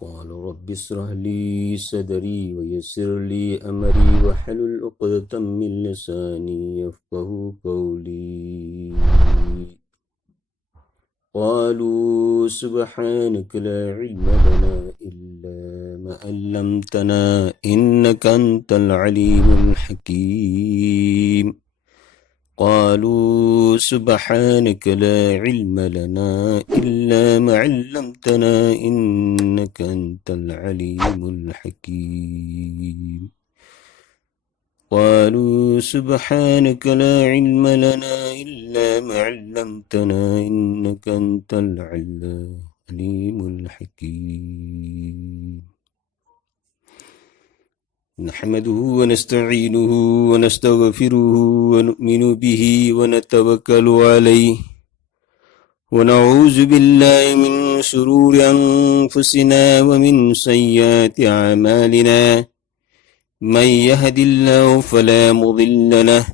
قال رب اشرح لي صدري ويسر لي أمري واحلل عقدة من لساني يفقه قولي. قالوا سبحانك لا علم لنا إلا ما علمتنا إنك أنت العليم الحكيم. قالوا سبحانك لا علم لنا إلا ما علمتنا إنك أنت العليم الحكيم. قالوا سبحانك لا علم لنا إلا ما علمتنا إنك أنت العليم الحكيم. نحمده ونستعينه ونستغفره ونؤمن به ونتوكل عليه ونعوذ بالله من شرور أنفسنا ومن سيئات أعمالنا. من يهد الله فلا مضل له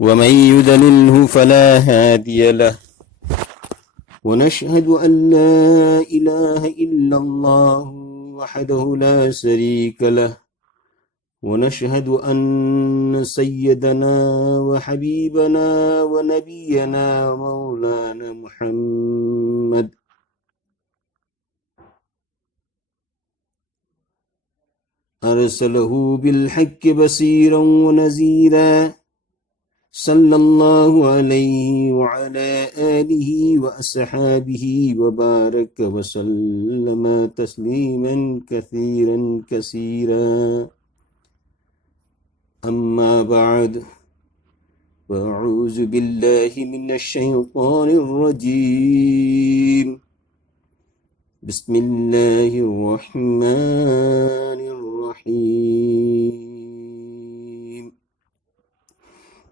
ومن يضلله فلا هادي له. ونشهد أن لا إله إلا الله وحده لا شريك له. ونشهد أن سيدنا وحبيبنا ونبينا ومولانا محمد أرسله بالحق بصيرا ونذيرا صلى الله عليه وعلى آله وأصحابه وبارك وسلم تسليما كثيرا كثيرا. أما بعد فأعوذ بالله من الشيطان الرجيم. بسم الله الرحمن الرحيم.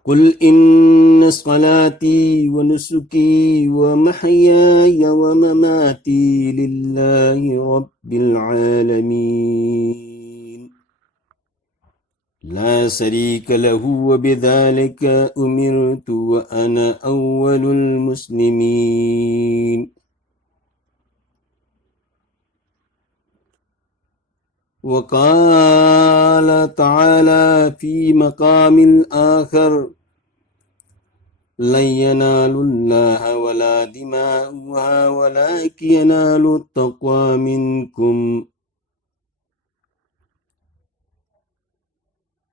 قل إن صلاتي ونسكي ومحياي ومماتي لله رب العالمين لا شريك له وبذلك أمرت وأنا أول المسلمين. وقال تعالى في مقام آخر لن ينالوا الله ولا دماؤها ولكن ينالوا التقوى منكم.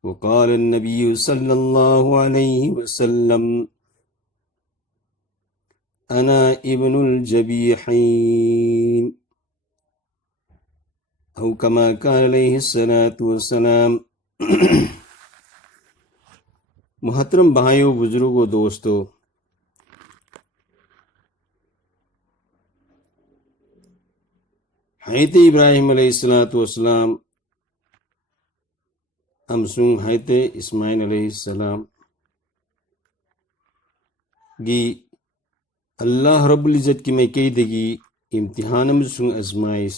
وقال النبي صلى الله عليه وسلم أنا ابن الجبيحين أو كما قال عليه الصلاة والسلام. मोहतरम भाइयों, बुजुर्गों, दोस्तों, हज़रत इब्राहिम अलैहिस्सलाम अमसुंग हज़रत इस्माइल अलैहिस्सलाम गी अल्लाह रब्बुल इज़्ज़त की मैकेदगी इम्तिहान अमसुंग अज़माइश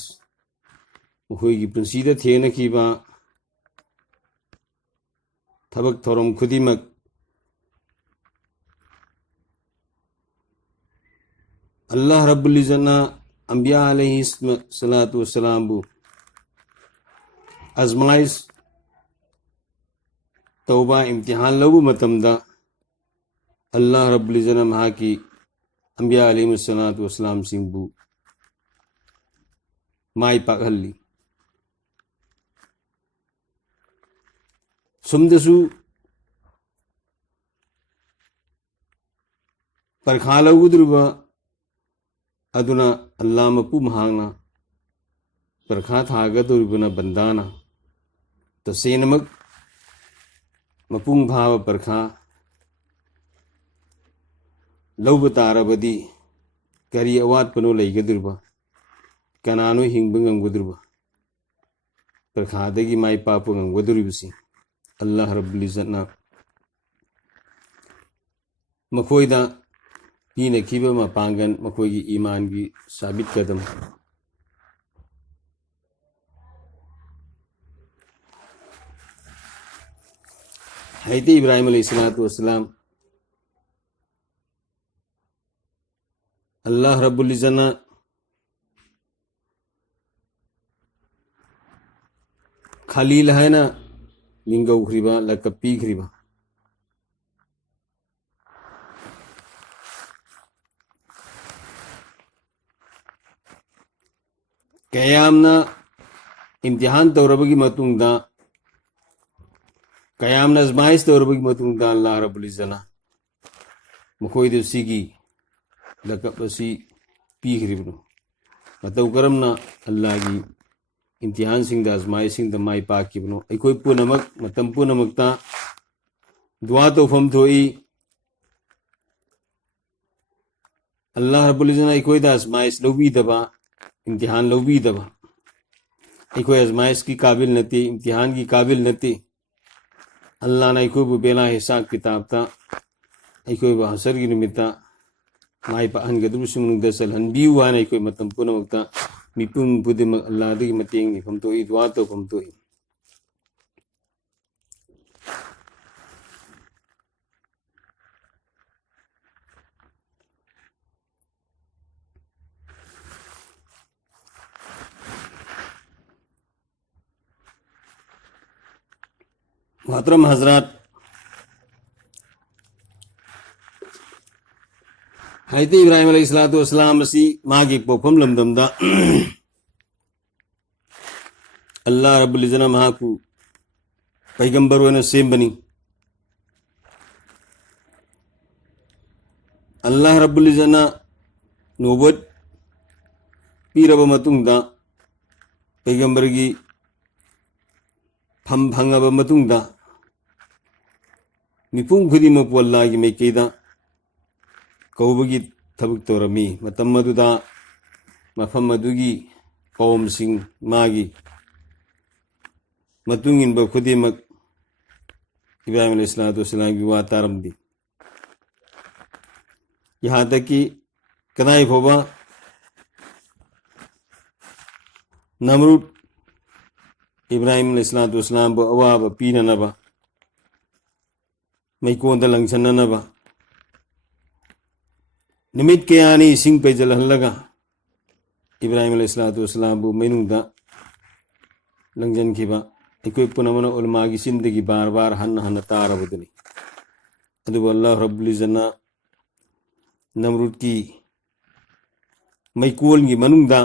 मखोइगी पुंसीदा थेनखिबा थबक थौरम खुदिमक अल्लाह रब्बुल इज़्ज़तना अंबिया अलैहिस्सलातु वस्सलाम बु अज़माइश तौबा इम्तिहान लबु मतमदा अल्लाह रब्बुल इज़्ज़तना महा की अंबिया अलैहिस्सलातु वस्सलाम सिंबु माई पाकहल्ली. सुमदसु परखा लौगुद्रुबा अदुना अल्लाह मपु महांगना परखा थागदुरुबना बंदाना तसेनमक मपुंग भाव परखा लौब तारबदी करी अवात पनो लैगदुरुबा कनानो हिंगबं गंगदुरुबा परखादगी माई पापो गंगदुरुबसी अल्लाह रब्बुल इज़्ज़तना मखोइदा पीने खिबा मपांगन मखोइगी ईमान की साबित कदम. हज़रत इब्राहिम अलैहिस्सलाम अल्लाह रब्बुल इज़्ज़तना खलील है ना लिंगौख्रिबा लकपीख्रिबा कयामना इम्तिहान तौरबगी मतुंगदा कयामना अजमाइश तौरबगी मतुंगदा अल्लाह रब्बुल इज्जतना मखोयदु सिगी लकपसी पीख्रिबनु मतौ करमना अल्लाह की इम्तिहान सिंगदा अजमाइश सिंगदा माई पाकिबनु अखोय पुनमक मतम पुनमकता दुआ तौफम थोई अल्लाह रब्बुल इज्जतना अखोयदा अजमाइश लौबीदबा इम्तिहान लौबीदबा अखोय अजमाइश की काबिल नती इम्तिहान की काबिल नती अल्लाह ने अखोयबु बेला हिसाब किताबता अखोयबु हसर की निमित्ता माई पाहनगदुबुसिंगनुंगदा चलहनबियु हाना अखोय मतम पुनमकता मिपुम पुदिमक अल्लाह दगी मतेंग निफम तोई दुआ तौफम तोई मोहतरम हजरात हज़रत इब्राहिम अलैहिस्सलातु वस्सलाम असी मागी पोफम लमदमदा अल्लाह रब्बुल इज्जतना महाकु पैगंबर वना सेमबनी अल्लाह रब्बुल इज्जतना नोबत पीरब मतुंगदा पैगंबर की फम फंगब मतुंगदा मिपुम खुदिमक अल्लाह की मैकेदा कौबगी थबक तौरमी मतम मदुदा मफम मदुगी कौम सिंह मागी मतुंग इनब खुदिमक इब्राहिम अलैहिस्सलातु वस्सलाम की वा तारमदी यहाँ तक कि कदाई फोबा नमरूद इब्राहिम अलैहिस्सलातु वस्सलाम बो अवाब पीननबा मैकोंद लंगसननबा निमित कयानी सिंह पे जलहलगा इब्राहिम अलैहिस्सलातु वस्सलाम बु मैनुंगदा लंगजन खिबा अखोय पुनमना उलमा की जिंदगी बार बार हन हन तारबदनी अदु अल्लाह रब्बुल इज्जना नमरूद की मैकोल की मनुंगदा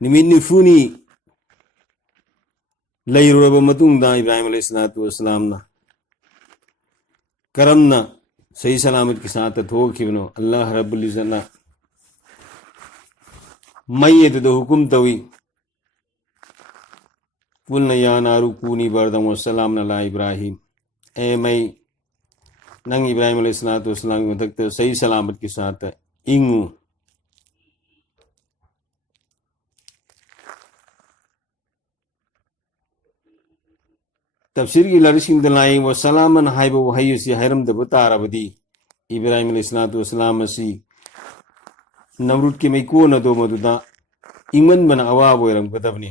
निमित निफुनी लैरुरब मतुंगदा इब्राहिम अलैहिस्सलातु वस्सलामना करमना सही सलामत के साथ थोखिबनो अल्लाह रब्बुल इज्जना मय्यद दो हुकुम तवी कुलना या नारु कूनी बरदम व सलाम अला इब्राहिम ए मई नंग इब्राहिम अलैहिस्सलातु वस्सलाम तक सही सलामत के साथ इंगू तफसीर की लरिशिंग दलाई व सलामन हाइब वहई से हैरम दब तारबदी इब्राहिम अलैहिस्सलातु वस्सलाम असी नमरूद के मैकोन दो मदुदा इमन बन अवाब ओरंगदबनी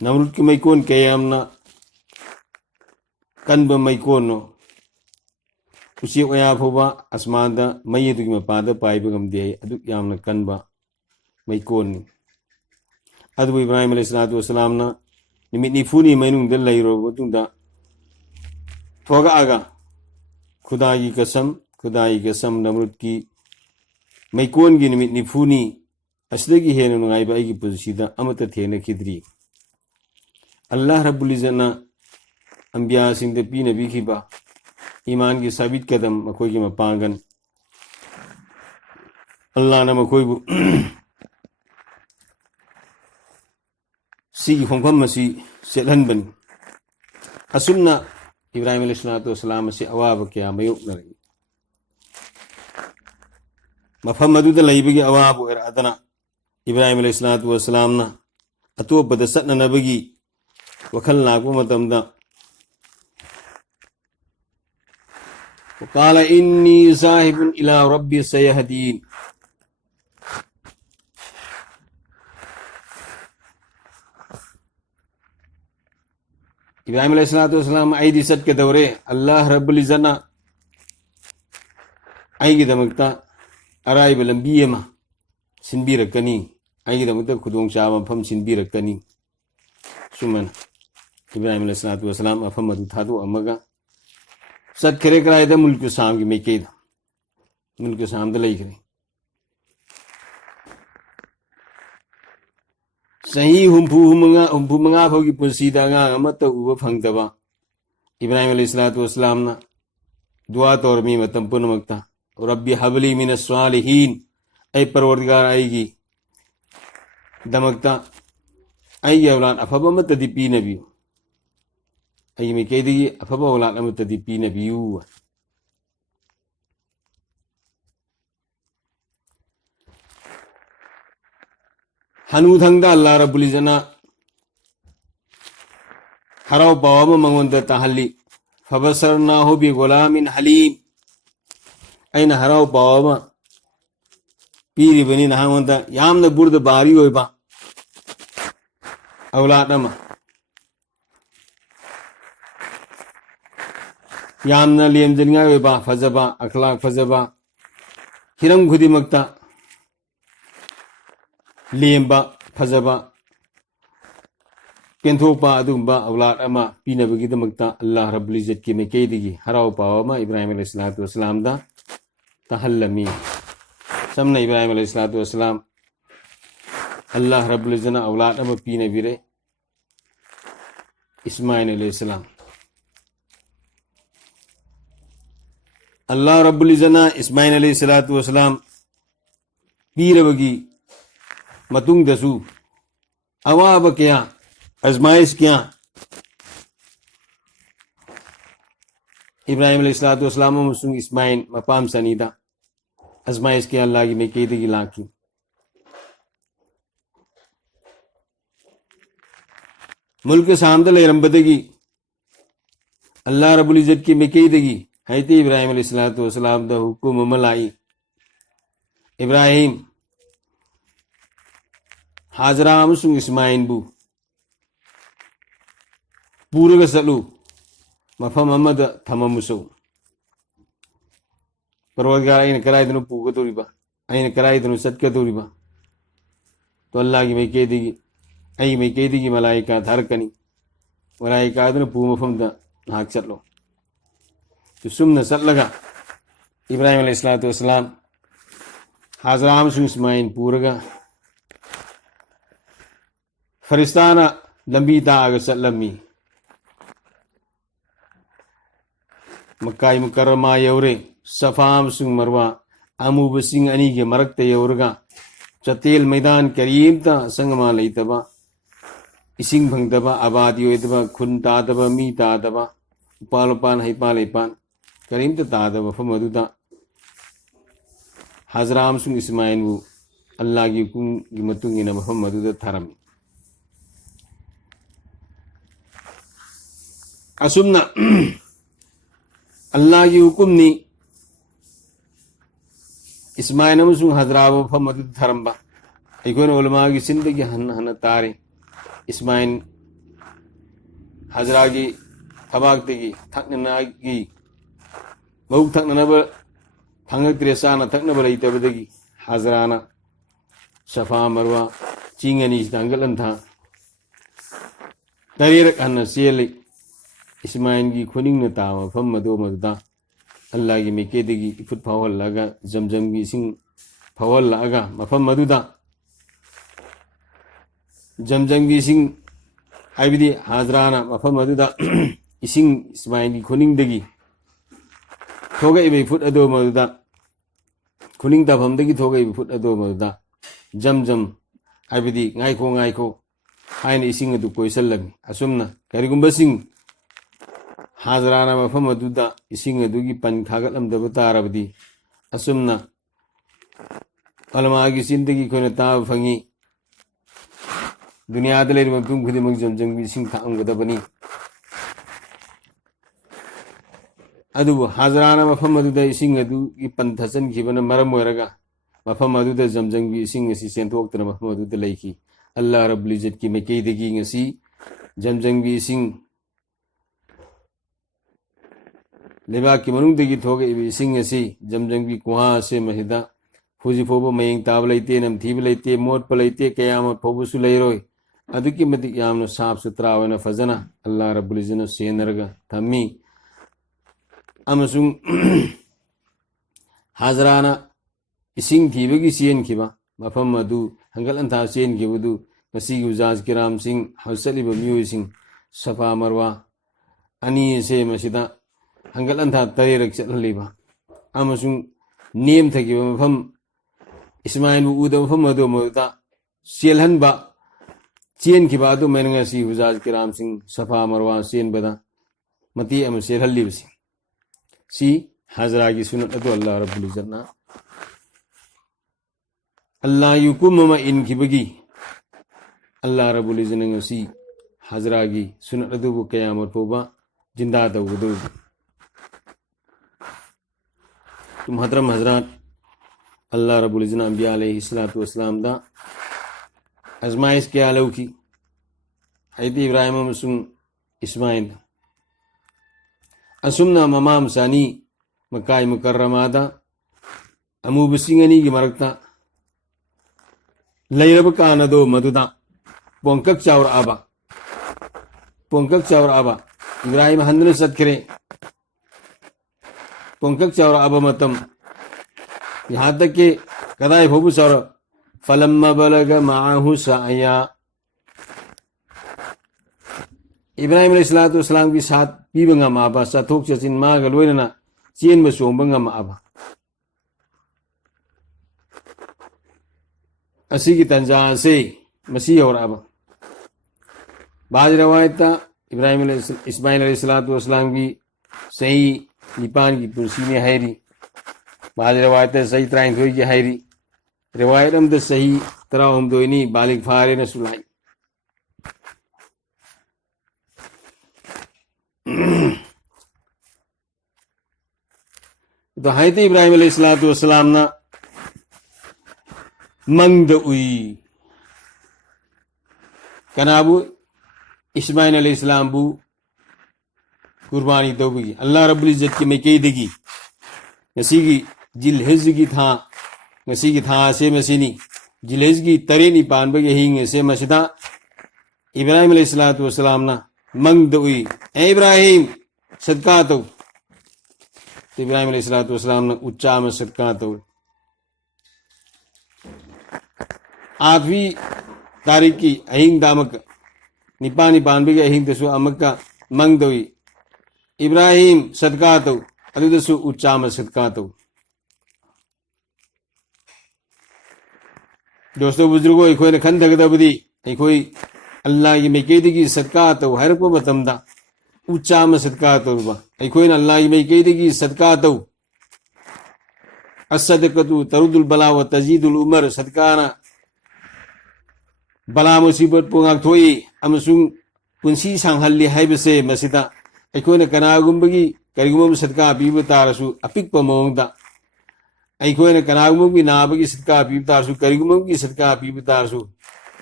नमरूद के मैकोन कयामना कनब मैकोनो उसी ओया फोबा अस्मादा मयदु की मपादा पाइब गमदे अदु यामना कनबा मैकोन अदु इब्राहिम अलैहिस्सलातु वस्सलामना निमित निफुनी मैनुंग दल लैरो मतुंगदा थोगा आगा खुदा की कसम नमरूद की मैकोन की निमित निफुनी असदगी हेन नुंगाइब आइगी पुजिसिदा अमत थेनखिद्री अल्लाह रब्बुल इज्जना अंबिया सिंह पी नबी खिबा ईमान की साबित कदम मखोई की मपांगन अल्लाह न मखोईबु सिगी खोंफम मसी सेलहनबनी असुमना इब्राहिम अलैहिस्सलातु वस्सलाम से अवाब क्या मयोकनरगी मफम मदुदा लैबगी अवाब ओरअदना इब्राहिम अलैहिस्सलातु वस्सलामना अतोपदा सत्ननबगी वखल लाकु मतमदा वकाल इन्नी ज़ाहिबुन इला रब्बी सयहदीन इब्राहिम अलैहिस्सलातु वस्सलाम आईदी सट के दौरे अल्लाह रब्बुल इज्जना आईगी दमकता अराइब लंबी अमा सिनबीरकनी आईगी दमकता खुदोंग चाबा मफम सिनबीरकनी सुमन इब्राहिम अलैहिस्सलातु वस्सलाम मफम अदु थादो अमगा चटखरे करायदा मुल्क साम की मेकेदा मुल्क साम द लेखरे सही हुम्फु मंगा फौगी पुंसीदा अंगांग अमत उब फंगदबा इब्राहिम अलैहिस्सलातु वस्सलाम ना दुआ तौरमी मतम पुनमक्ता रब्बी हबली मिनस स्वालिहीन ऐ परवरदिगार आएगी दमकता आई औलाद अफब अमतदी पीनबियु आई में कहदी अफब औलाद अमतदी पीनबियु हनूथंगदा अल्लाह रब्बुल इज़्ज़तना हराव पावम मंगोंदा ताहल्ली फबसरनाहु बि गुलामिन हलीम ऐना हराव पावम पीरिबनी नहांगोंदा यामना बुर्द बारी ओइबा औलाद अमा यामना लेमजनिया ओइबा फजबा अखलाक फजबा हिरम खुदिमक्ता लेमबा फजबा पेंथोपा अदुगुंबा औलाद अमा पीनबगिदमक्ता अल्लाह रब्बुल इज़्ज़त की मेकेदगी हराव पावमा इब्राहिम अलैहिस्सलातु वस्सलाम दा तहल्लमी समना इब्राहिम अलैहिस्सलातु वस्सलाम अल्लाह रब्बुल इज़्ज़तना औलाद अमा पीनबिरे इस्माइल अलैहिस्सलाम अल्लाह रब्बुल इज़्ज़तना इस्माइल अलैहिस्सलातु वस्सलाम पीरबगी मतुंग दसु अवाब क्या अजमाइश क्या इब्राहिम अलैहिस्सलातु वस्सलाम मुसुंग इस्माइल मपाम सनीदा अजमाइश के अल्लाह की मेकेदगी लाकी मुल्क सामद लेरंबदगी अल्लाह रब्बुल इज़्ज़त की मेकेदगी हैती इब्राहिम अलैहिस्सलातु वस्सलाम दा हुकुम मलाई इब्राहिम हाजरा अमसुंग इस्माइल बु पूरगा चलु मफम अमदा थममुसौ परवरदिगार अइना करायदनु पुगदोरिबा अइना करायदनु चटकदोरिबा तो अल्लाह की मेकेदगी आई मेकेदगी मलाइका धरकनी मलाइका अदनु पू मफमदा नाक चलो तो सुमना चलगा इब्राहिम अलैहिस्सलातु वस्सलाम हाजरा अमसुंग इस्माइल पूरगा फरिस्ताना लंबी ताग सलमी मक्काई मुकर्रमा यौरे सफाम सुंग मरवा अमूब सिंह अनी के मरकते यौरगा चतेल मैदान करीमता संगमा लेतबा इसिंग भंगतबा आबादी होइतबा खुन तादबा मी तादबा उपाल उपान हैपाल हैपान करीमता तादबा फमदुदा हजराम सुंग इस्माइल वो अल्लाह की हुकुम की मतुंगी न मदुदा थरमी असुमना अल्लाह की हुकुम नी इस्माइल अमसुंग हजराब फमदु थरम्बा अखोन उलमा की जिंदगी हन तारे इस्माइल हजरा की थबाकतगी थकननागी मौक थकननब फंगक्त्रे साना थकनब लैतबदगी हजराना सफा मरवा चिंगनी तंगलन था तरेरक हन सेले इस्माइल की खुनिंग न ता मफम मदो मददा अल्लाह की मेकेदगी इफुट फावल लगा जमजम की सिंह फावल लगा मफम मदुदा जमजम की सिंह आइबदी हाजराना मफम मदुदा इसिंग इस्माइल की खुनिंग दगी थोगा इबे फुट अदो मदुदा खुनिंग ताफम दगी थोगा इबे फुट अदो मदुदा जमजम आइबदी गायखो हाइन इसिंग अदु कोइसलमी असुमना करिगुंबा सिंह हाजराना मफम अदुदा इसिंग अदुगी पन खागलमदब तारबदी असुमना अलमा की जिंदगी कोन ताब फंगी दुनियाद लेरिब तुम खुदिमक जमजम की इसिंग थांगदबनी अदु हाजराना मफम अदुदा इसिंग अदुगी पन थसन खिबना मरम ओरगा मफम अदुदा जमजम की इसिंग असि सेंथोक्तना मफम अदुदा लैखी अल्लाह रब्बुल इज़्ज़त की मेकेदगी ngasi जमजम की इसिंग लेबा की मनुंगदगी थोगे इसिंग असि जमजम की कुहा से महिदा फुजी फोबो मयंग ताब लैते नमथीब लैते मोट पलैते कयामत फोबसु लैरोय अदुकी मतिक यामना साफ सुथरा होना फजना अल्लाह रब्बुल इज्जतना सेनरगा थम्मी अमसुंग हाजराना इसिंग थीबगी चेनखिबा मफम अदु हंगल अंथा चेनखिबदु मसीगी उजाज किराम सिंह हौसलिबा मियोइसिंग सफा मरवा अनि से मसिदा हंगल अंथा तरेरक चललिबा अमसुंग नेम थकिबा मफम इस्माइल उदा मफम अदु मदा सेलहनबा चेनखिबा अदु मैनंगसी उजाज किराम सिंह सफा मरवा चेनबदा मती अम सेलहलिबसी सी हाजरा की सुनत अदु अल्लाह रब्बुल इज्जतना अल्लाह युकुम मा इनखिबगी अल्लाह रब्बुल इज्जतना ngasi हाजरा की सुनत अदु बु कयामत फोबा जिंदा तौगदु तुम हजरम हजरात अल्लाह रब्बुल इज्जतना अंबिया अलैहिस्सलातु वस्सलाम दा आजमाइश के आलौ की हैदी इब्राहिम अमसुंग इस्माइल असुमना ममाम सानी मक्काई मुकर्रमादा अमुबसिंगनी की मरकता लैरब कानदो मदुदा पोंकक चावर आबा इब्राहिम हंदन सत्करे पोंकक चावर आबा मतम यहाँ तक के कदाई भोबु चावर फलम्मा बलग माहु साया इब्राहिम अलैहिस्सलातु वस्सलाम की साथ पीबंगा माबा साथोक चचिन मागा लोइनना चेन में सोंबंगा माबा असी की तंजा से मसीह और अब बाज रवायत इब्राहिम इस्माइल अलैहिस्सलातु वस्सलाम की सही निपान की पुरसी में हैरी बाज रवायत सही त्राइन थोई की हैरी रिवायत हम तो सही तरह हम दोइनी बालिक फारे न सुलाई तो हैते इब्राहिम अलैहिस्सलातु वस्सलाम ना मंगद उई कनाबु इस्माइल अलैहिस्सलाम बु कुर्बानी तौबगी अल्लाह रब्बुल इज्जत की मैकेदगी ngasi की जिलहिज की था ngasi की था से मसीनी जिलहिज की तरे नि पानबगे हिंग से मसिदा इब्राहिम अलैहिस्सलातु वस्सलाम ना मंगद उई ए इब्राहिम सदका तो इब्राहिम अलैहिस्सलातु वस्सलाम ने उच्चा में सदका तो 8वीं तारीख की अहिंग दामक निपानी बानबगे अहिंग दसु अमक मंगदोई इब्राहिम सदका तो अदुदसु उच्चा में सदका तो दोस्तों बुजुर्गों इखोय खन थगदबदी इखोय अल्लाह की मैकेदगी सदका तो हर को बतमदा उच्चा में सदका तो इखोय अल्लाह की मैकेदगी सदका तो असदकतु तरुदुल बला व तजीदुल उमर सदकाना बला मुसीबत पुंगाक थोई अमसुंग पुंसी सांगहल्ली हाइबसे मसिदा अखोयना कनागुंबगी करिगुम सदका पीब तारसु अपिकप मोंगदा अखोयना कनागुंबगी नाबगी सदका पीब तारसु करिगुमगी सदका पीब तारसु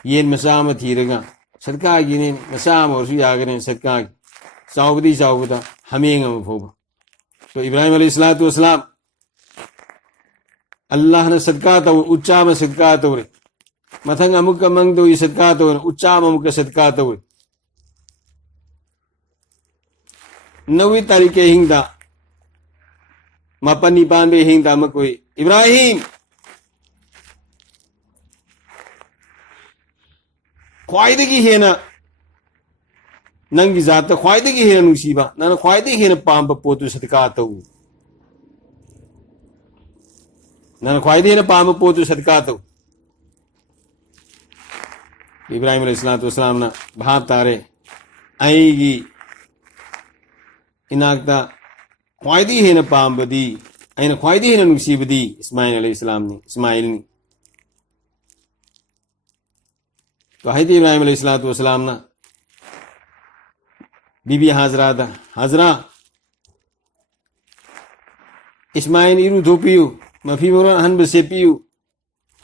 येन मसाम थीरगा सदका गिने मसाम औरसु यागने सदका चावबदी चावबदा हमेंग अम फोबा तो इब्राहिम अलैहिस्सलातु वस्सलाम अल्लाह ने सदका तो उच्चा में सदका तो मथंग अमुक मंग दो सदका तो उच्चा में अमुक सदका तो 9वीं तारीख के हिंदा मापन निपान बे हिंदा में कोई इब्राहिम ख्वाइदगी है ना नंगी जात ख्वाइदगी है नुसीबा ना ख्वाइदगी है ना पाम पोतु सदका तो ना ख्वाइदगी है ना पाम पोतु सदका तो इब्राहिम अलैहिस्सलातु वस्सलाम ना भाप तारे आएगी इनाकता ख्वाइदी है ना पामबदी अन ख्वाइदी है ना नुसीबदी इस्माइल अलैहिस्सलाम ने इस्माइल ने तो हैदी इब्राहिम अलैहिस्सलातु वस्सलाम ना बीबी हाजरा दा हाजरा इस्माइल इरु धोपियु मफी मोरन हन बसेपियु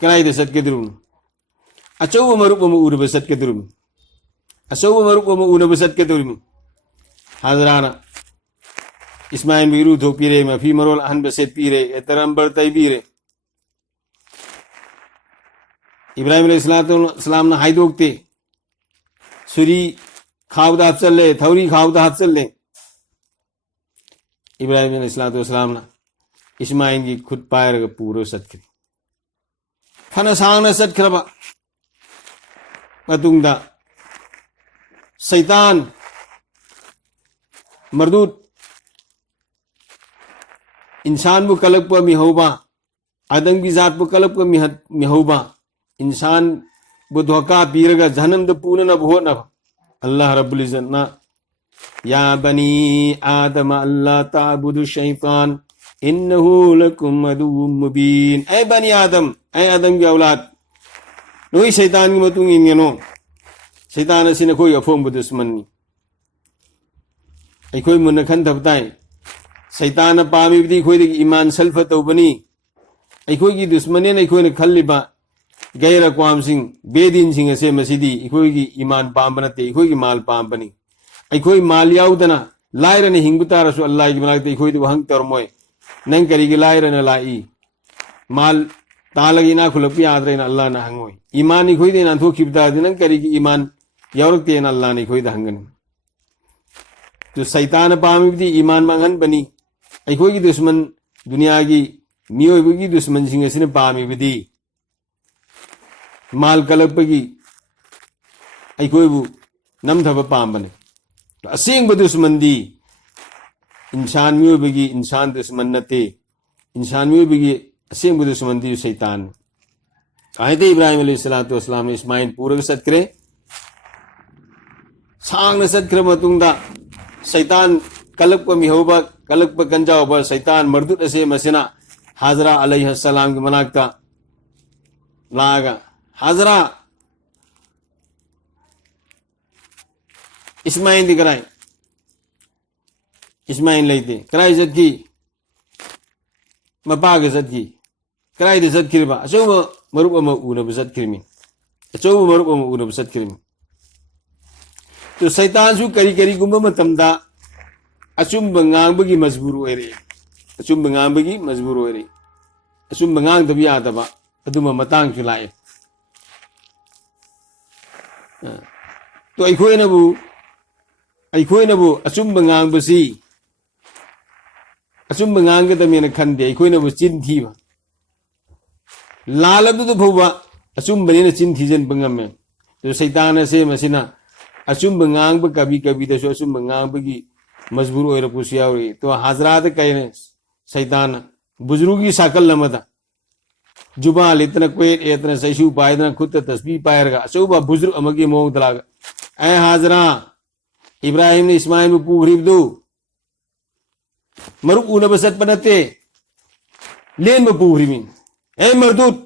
कराई दे सद के दुरुम अचौ मरुप म उर बसत के दुरुम अचौ मरुप म उन बसत के दुरुम हाजरा ना इस्माइल बिरु धोपीरे मफी मरोल हन बसेत पीरे एतरम बरतई बीरे इब्राहिम अलैहिस्सलातु वस्सलाम ना हाइदोकते सुरी खावदा हपचल्ले थौरी खावदा हपचल्ले इब्राहिम अलैहिस्सलाम ना इस्माइल की खुद पायर पूरा सत्क्री फना सांगना सत्क्रबा मतुंगदा शैतान मरदूत इंसान बु कलप मिहौबा आदम की जात बु कलप मिहौबा इंसान बु धोखा पीरगा जहन्नम द पून न होत न अल्लाह रब्बुल इज्जत ना या बनी आदम अल्लाह ताबुदु शैतान इन्नहु लकुम अदुव्वुम मुबीन ऐ बनी आदम की औलाद नोई शैतान की मतुंग इन्गनो शैतान असिन कोई अफोंग बु दुश्मन नि ऐ कोई मुन खन थबताई शैतान पामी बिदी कोई ईमान सल्फ तौबनी ऐ कोई की दुश्मनी ने कोई ने खल्लिबा गैर अक़वाम सिंह बेदीन सिंह से मसीदी कोई की ईमान पाम बनते कोई की माल पाम बनी ऐ कोई माल याउदना लायरन हिंगुता रसु अल्लाह की बनाते कोई तो हंग तरमोय नंग करी की लायरन लाई माल तालगी ना खुलपी आदरे ना अल्लाह ना हंगोय ईमान नि कोई दे ना थो खिबता नंग करी की ईमान यावरते ना अल्लाह ने कोई दा हंगन तो शैतान पामी बिदी ईमान मंगन बनी ऐ कोई की दुश्मन दुनिया की मियोय की दुश्मन सिंह से पामी बिदी माल कलपगी अखोबू नमथब पाबने तो असेंग दुश्मन दी इंसान मियोबगी इंसान दुश्मन नते इंसान मियोबगी असेंग दुश्मन दी शैतान आयते इब्राहिम अलैहिस्सलातु वस्सलाम ने इस्माइल पूरग सत्करे सांग सत्कर मतुंगदा शैतान कलप मिहोबा कलप गंजाओबा शैतान मर्दुत असे मसिना हाजरा अलैहिस्सलाम की मनाकता लागा हाजरा इस्माइल दी कराई इस्माइल लेते कराई जत की मपा के जत की कराई दे जत किरबा अचो मरुप अम उन बजत किरमी अचो मरुप अम उन बजत किरमी तो शैतान सु करी करी गुम्बा मतमदा अचुम बंगांबगी मजबूर होरे अचुम बंगांबगी मजबूर होरे अचुम बंगांग दबी आदबा अदुमा मतांग चुलाए तो अखोनबू अचुम बंगांबसी अचुम बंगांगदमेन खंदे अखोनबू चिन थीबा लालबदु फौबा अचुम बनेना चिन थीजन बंगमे तो शैतान से मसिना अचुम बंगांब कभी कभी दसो अचुम बंगांबगी मजबूर होइर पुसियावरी तो हाजरात कहने शैतान बुजुर्गी साकल लमदा जुबाल इतना क्वेट इतना सैशु पायदना खुद तस्बीह पायरगा अचौबा बुजुर्ग अमगी मोंग दलागा ऐ हाजरा इब्राहिम ने इस्माइल में पूरीब दो मरुक उन बसत बनते लेन में पूरीमिन ऐ मर्दूत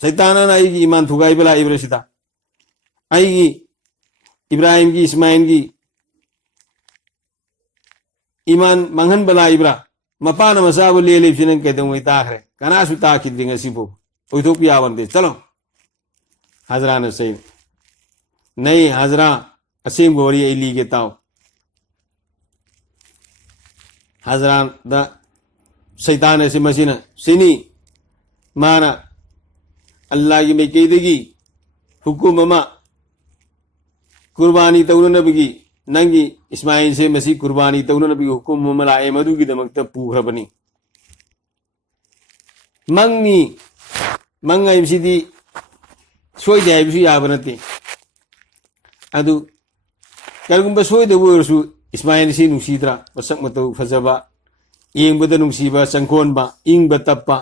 शैताना ना आएगी ईमान थुगाई बला इब्राहिम आएगी इब्राहिम की इस्माइल की ईमान मंगन बला इब्रा मपान मसाबु ले ले फिनन कहते हुए ताखरे कना सुता की दिंग सिबो उथोपिया बनते चलो हाजरा ने सही नहीं हाजरा असीम गोरी एली के ताओ हाजरा दा शैतान ऐसे मसीना सिनी माना अल्लाह की मैं कहदेगी हुकुम मा कुर्बानी तौन नबी नंगी इस्माइल से मसी कुर्बानी तौन नबी हुकुम मलाए मधु की दमक पूखरबनी मंगी मंग सिदी सोईदे है याब नते अदु कलगुंबा सोईदबु ओरसु इस्माइल से नुसीद्रा मसक मतौ फजबा येंबदा नुसीबा संकोनबा इंगबा तप्पा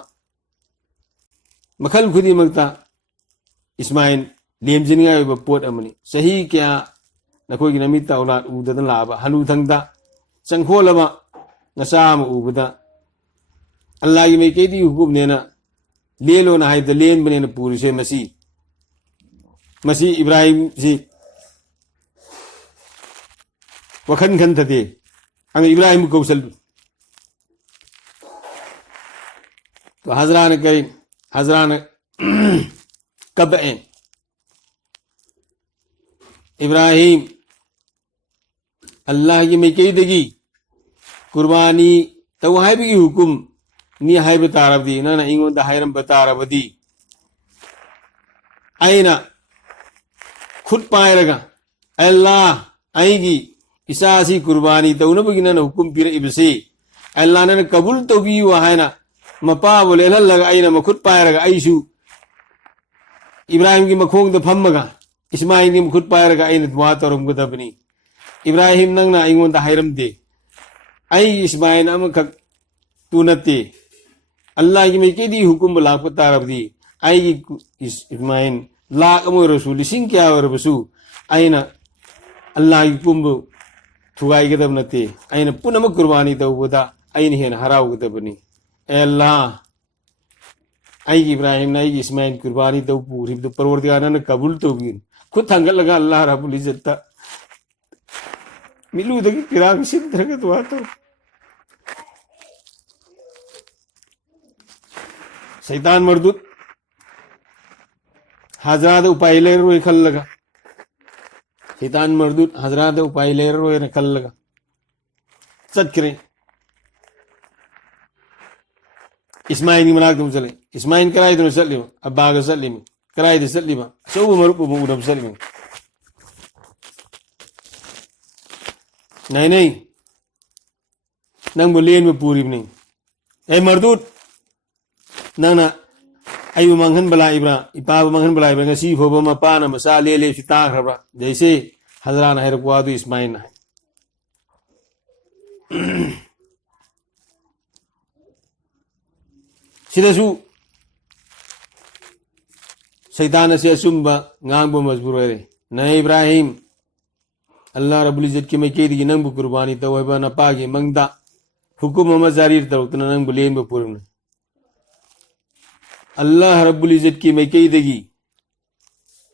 मखल खुदिमक्ता इस्माइल लेमजिनिंगाय ओइबा पोट अमनी सही क्या नखोगी नमिता औलाद उददन लाबा हनु थंगदा संखोलबा नसाम उबदा अल्लाह की मैं कहती हुकुम नेना ले लो ना है लेन बने न पूरी से मसी इब्राहिम जी वखन खन थे हम इब्राहिम कौशल तो हजरा ने कही हजरा ने कब इब्राहिम अल्लाह की मैं कही देगी कुर्बानी तो है भी हुकुम नी हाय बतारबदी ना इंगोंदा हायरम बतारबदी आइना खुद पायरगा अल्लाह आईगी इसासी कुर्बानी तौनबगिना हुकुम पिरइबसे अल्लाह ने कबूल तौबियु हायना मपा बोले लगा आईना मखुद पायरगा आईसु इब्राहिम की मखोंग द फम्मगा इस्माइल की मखुद पायरगा आईना दुआ तौरमगदबनी इब्राहिम नंगना आईंगोंदा हायरमदे आई इस्माइल अमखक तू नते अल्लाह की मेकेदी हुकुम लाख तारबदी आई इस्माइल लाख अमो रसू लिसिंग क्या वरबसु आईना अल्लाह की कुंभ थुगाईगदब नते आईना पुनमक कुर्बानी तौबदा आईना हेन हराउगदबनी ए अल्लाह आई इब्राहिम ना आई इस्माइल कुर्बानी तौ पूरी तो परवरदिगार ने कबूल तौबिन खुद थंगल लगा अल्लाह रब्बुल इज्जत मिलू दगी किराग सिद्धरग दुआ तो शैतान मर्दूत हजरात उपाय ले रोए खल लगा शैतान मर्दूत हजरात उपाय ले रोए खल लगा सच करें इस्माइल की मनाक तुम चले इस्माइल कराई तुम सलिम अब्बा का सलिम कराई दे सलिम सब मरुप मुदम सलिम नहीं नहीं नंग बुलेन में पूरी नहीं ए मर्दूत ना ना अयु मंगन बला इब्रा इपा मंगन बला इब्रा ngasi फोबा मपा न मसा ले ले सिता खबरा जैसे हजरा न हरकवा दु इस्माइल ना सिदसु शैतान से असुम्बा ngang मजबूर रे न इब्राहिम अल्लाह रब्बुल इज्जत की मेकेदी नंग कुर्बानी तवबा न पागे मंगदा हुकुम म जारी तौतना नंग बुलेन बपुरन अल्लाह रब्बुल इज्जत की मेकेदगी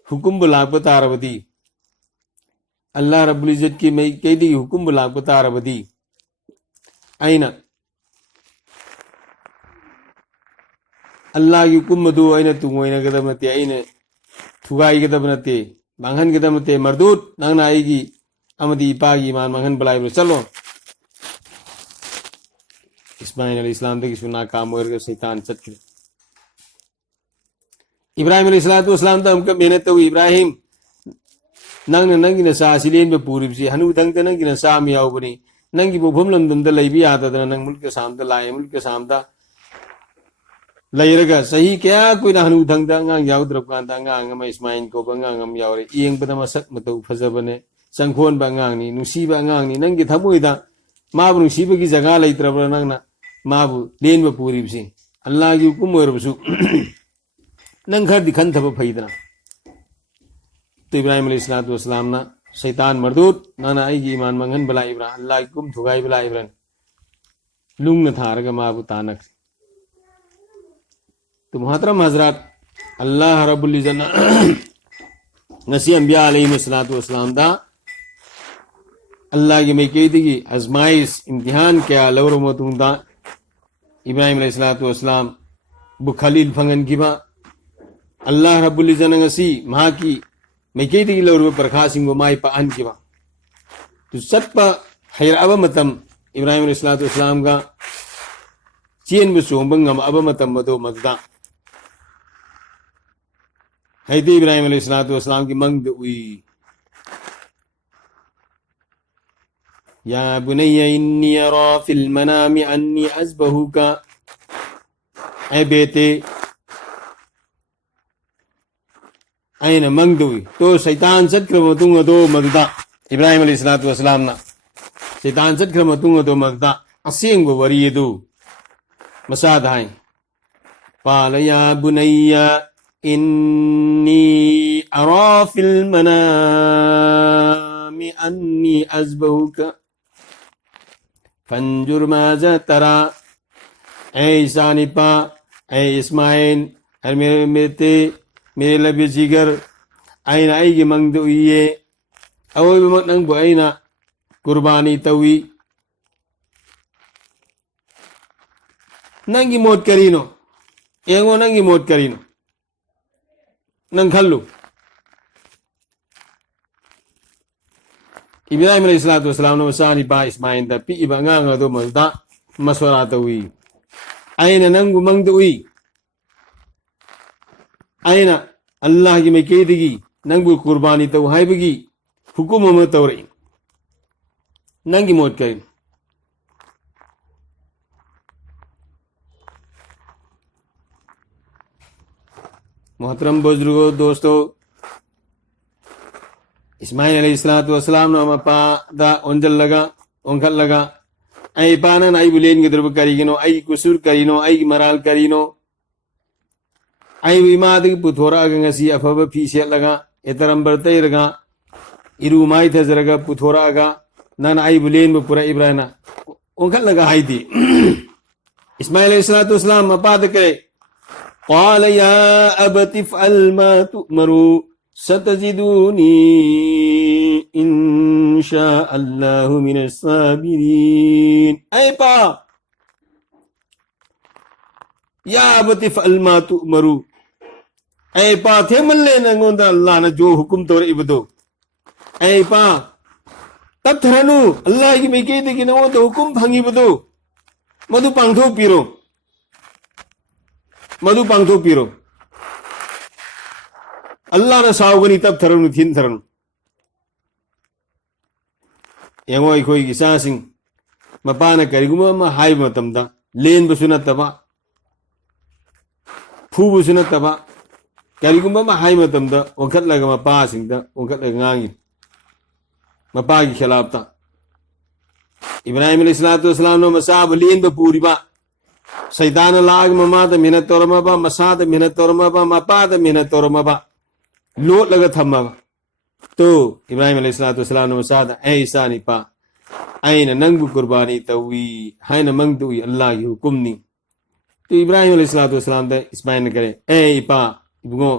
हुकुम बुलाक तारबदी अल्लाह रब्बुल इज्जत की मेकेदगी हुकुम बुलाक तारबदी आईना अल्लाह की हुकुम दो आईना तुंगोइना गदब नते आईना थुगाई गदब नते मांगन गदब नते मर्दूत नंगना आईगी अमदी इपागी ईमान मांगन बलाई चलो इस्माइल अलैहिस्सलाम दगी सुना काम और शैतान चटके इब्राहिम अलैहिस्सलाम तो हमका मेहनत तो इब्राहिम नंग नंगी नसा सिलेन पे पूरी से हनु दंग नंगी नसा में यावबनी नंगी बुभम लंदम द लैबी आता नंग मुल्क साम द लाए मुल्क साम द लैरगा सही क्या कोई हनु दंग अंगांग यावद्रब कांत अंगांग म इस्माइल को अंगांग यावरे येंग बद मसक मतौ फजबने संखोन अंगांग नि नुसीबा अंगांग नि नंगी थमोइदा माबु नुसीबा की जगह लैत्रबरा नंगना माबु लेन पे पूरी से अल्लाह की हुकुम ओरबसु नंग घर दिखन थब फैदना तो इब्राहिम अलैहिस्सलाम ना शैतान मर्दूत नाना आई ईमान मंगन बला इब्राहिम अल्लाह की कुम थुगाई बला इब्राहिम लुंग न थारगा माबु तानक तो मुहतरम हजरात अल्लाह रब्बुल इज्जत नसी अंबिया अलैहिस्सलाम दा अल्लाह की मेकेदगी आजमाइश इम्तिहान क्या लौर मतुंदा इब्राहिम अलैहिस्सलाम बुखलील फंगन किबा अल्लाह रब्बुल इज्जत ngasi mahaki मेकेदगी लौर परखासिंग माई पाहन किबा तो सत्पा हैर अब मतम इब्राहिम अलैहिस्सलाम का चीन बसोंबंगम अब मतम मदो मददा हैदे इब्राहिम अलैहिस्सलाम की मंग हुई या बुनैय इन्नी अरा फिल मनामि अन्नी अज़बहुका ऐ बेटे आईना मंग हुई तो शैतान चटकर मतुंग दो मददा इब्राहिम अलैहिस्सलाम ना शैतान चटकर मतुंग दो मददा असेंग वरी दो मसाद है قال يا بني إني أرى في المنام أني أذبحك فانظر ماذا ترى ऐ ईसानिपा ऐ इस्माइल हर मेरे बेटे मेरे लबे जिगर आईना आईगी मंग दुइये अवोई बमक नंग बो आईना कुर्बानी तवी नंगी मौत करीनो एंगो नंगी मौत करीनो नंग खल्लू इब्राहिम अलैहिस्सलाम ने मसानी बा इस्माइल दा P इबा ngang do mazda maswara tawi aina nangu mangdui aina allah gi mekedigi nangu qurbani taw haibigi हुकुम अमा तौरई नंगी मोट करी मोहतरम बुजुर्गो दोस्तों इस्माइल अलैहिस्सलाम नो मपा दा ओंजल लगा ओंखल लगा आई पाना आई बुलेन के द्रब करीगिनो आई कुसुर करीनो आई मराल करीनो आई इमाद पुथोरा गंगसी अफब फी सेलगा एतरम बरतैरगा इरु माई थजरगा पुथोरागा नन आई बुलेन पुरा इब्राहिना ओंखल लगा हाइदी इस्माइल अलैहिस्सलाम मपा दे قال يا أبت افعل ما تؤمر ستجدوني إن شاء الله من الصابرين أي با يا أبت افعل ما تؤمر أي با ثمن لنا عند الله نجو حكم تور إبدو أي با तब थरनु अल्लाह की मैं कहते कि वो तो हुकुम भंगी बदो मधु पांगथो पीरो मधु पांगथो पीरो अल्लाह ना सावगनी तब थरनु थिन थरनु यंगो इखोई की सासिंग मपाना करिगुमा मा हाई मतमदा लेन बसुना तबा फू बसुना तबा करिगुमा मा हाई मतमदा वखत लगा मपा सिंगदा वखत लगा ngangi मपा की खिलाफता इब्राहिम अलैहिस्सलाम नो मसाब लेन बपूरीबा शैतान लाग ममाद मेहनत तोरमबा मसाद मेहनत तोरमबा मपाद मेहनत तोरमबा लोट लगा थमबा तो इब्राहिम अलैहिस्सलाम नो मसाद ऐ ईसा निपा आइन नंगु कुर्बानी तवी हाइन मंगदुई अल्लाह की हुकुमनी तो इब्राहिम अलैहिस्सलाम दे इस्माइल ने करे ऐ इपा इबुगो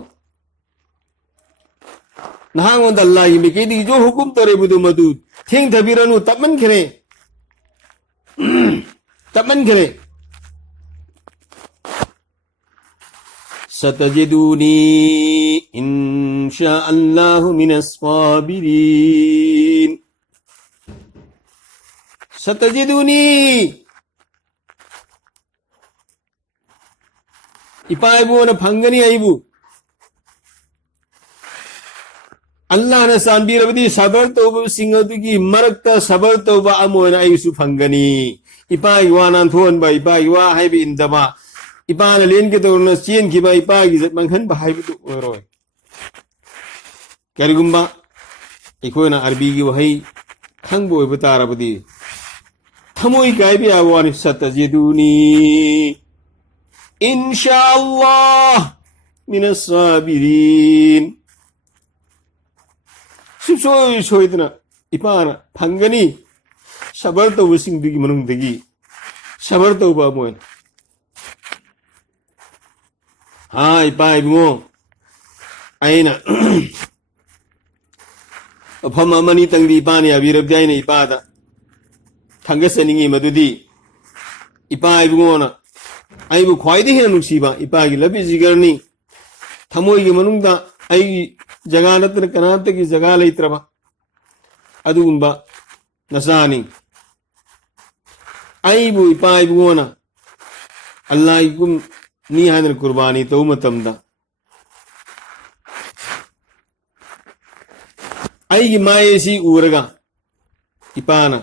नहांगोंद अल्लाह की मिकेदी जो हुकुम तोरे बुदु मदु थिंग थबिरनु तमन करे सतजिदूनी इंशाअल्लाहु मिनस साबिरीन सतजिदूनी इपाइबु न फंगनी आइबु अल्लाह ने सांबीरबदी सबर तौब सिंगदुगी मरक्ता सबर तौब अमोना आइसु फंगनी इपाई वानान थोन बा इपाई वा हाइबि इंदबा इपान लेन के तौरना चेन की बा इपाई की मंखन बा हाइबि तो ओरोय करिगुम्बा इकोना अरबी की वही खंगबो बतारबदी थमोई काइबि आवानि सतजिदूनी इंशाअल्लाह मिनस साबिरीन सोइदना इपाना फंगनी सबर तौब सिंगदुगी मनुंगदगी सबर तौब मोय हाँ इपा इबुगो आइना अफम अमनी तंगदी इपानी अबिरबजाइना इपादा थंगसनिंगी मदुदी इपा इबुगोना आइबु ख्वाइदे हेन नुसीबा इपागी लबि जिगरनी थमोइगी मनुंगदा आई जगह नत्र कनात की जगह लेत्रबा अदुगुंबा नसानी आइबु इपा इबुगोना अल्लाह इकुम नी हानर कुर्बानी तो मतमदा आइगी मायेसी उरगा इपाना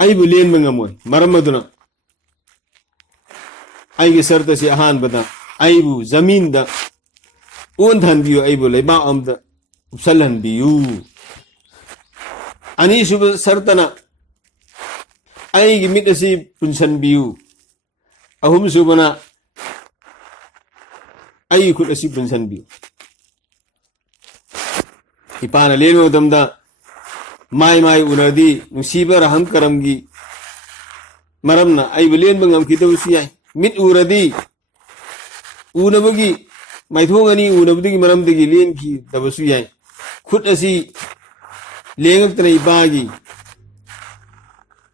आइबु लेन मंगमोय मरमदुना आइगी शर्त से अहान बदा आइबु जमीन दा ओन थनबियो आइबु लेबा अमदा उपसलन बियु अनि सुब शर्तना आइगी मिटसी पुनसन बियु अहुम सुबना आई खुद असी पुनसन बियु इपाना लेनो दमदा माई माई उनदी नुसीबा रहम करमगी मरमना आइबु लेन बंगम कितबसी आई मिट उरदी उनबगी माइथोंगनी उनबदगी मरमदगी लेन की दबसु याय खुद असी लेंगतने इपागी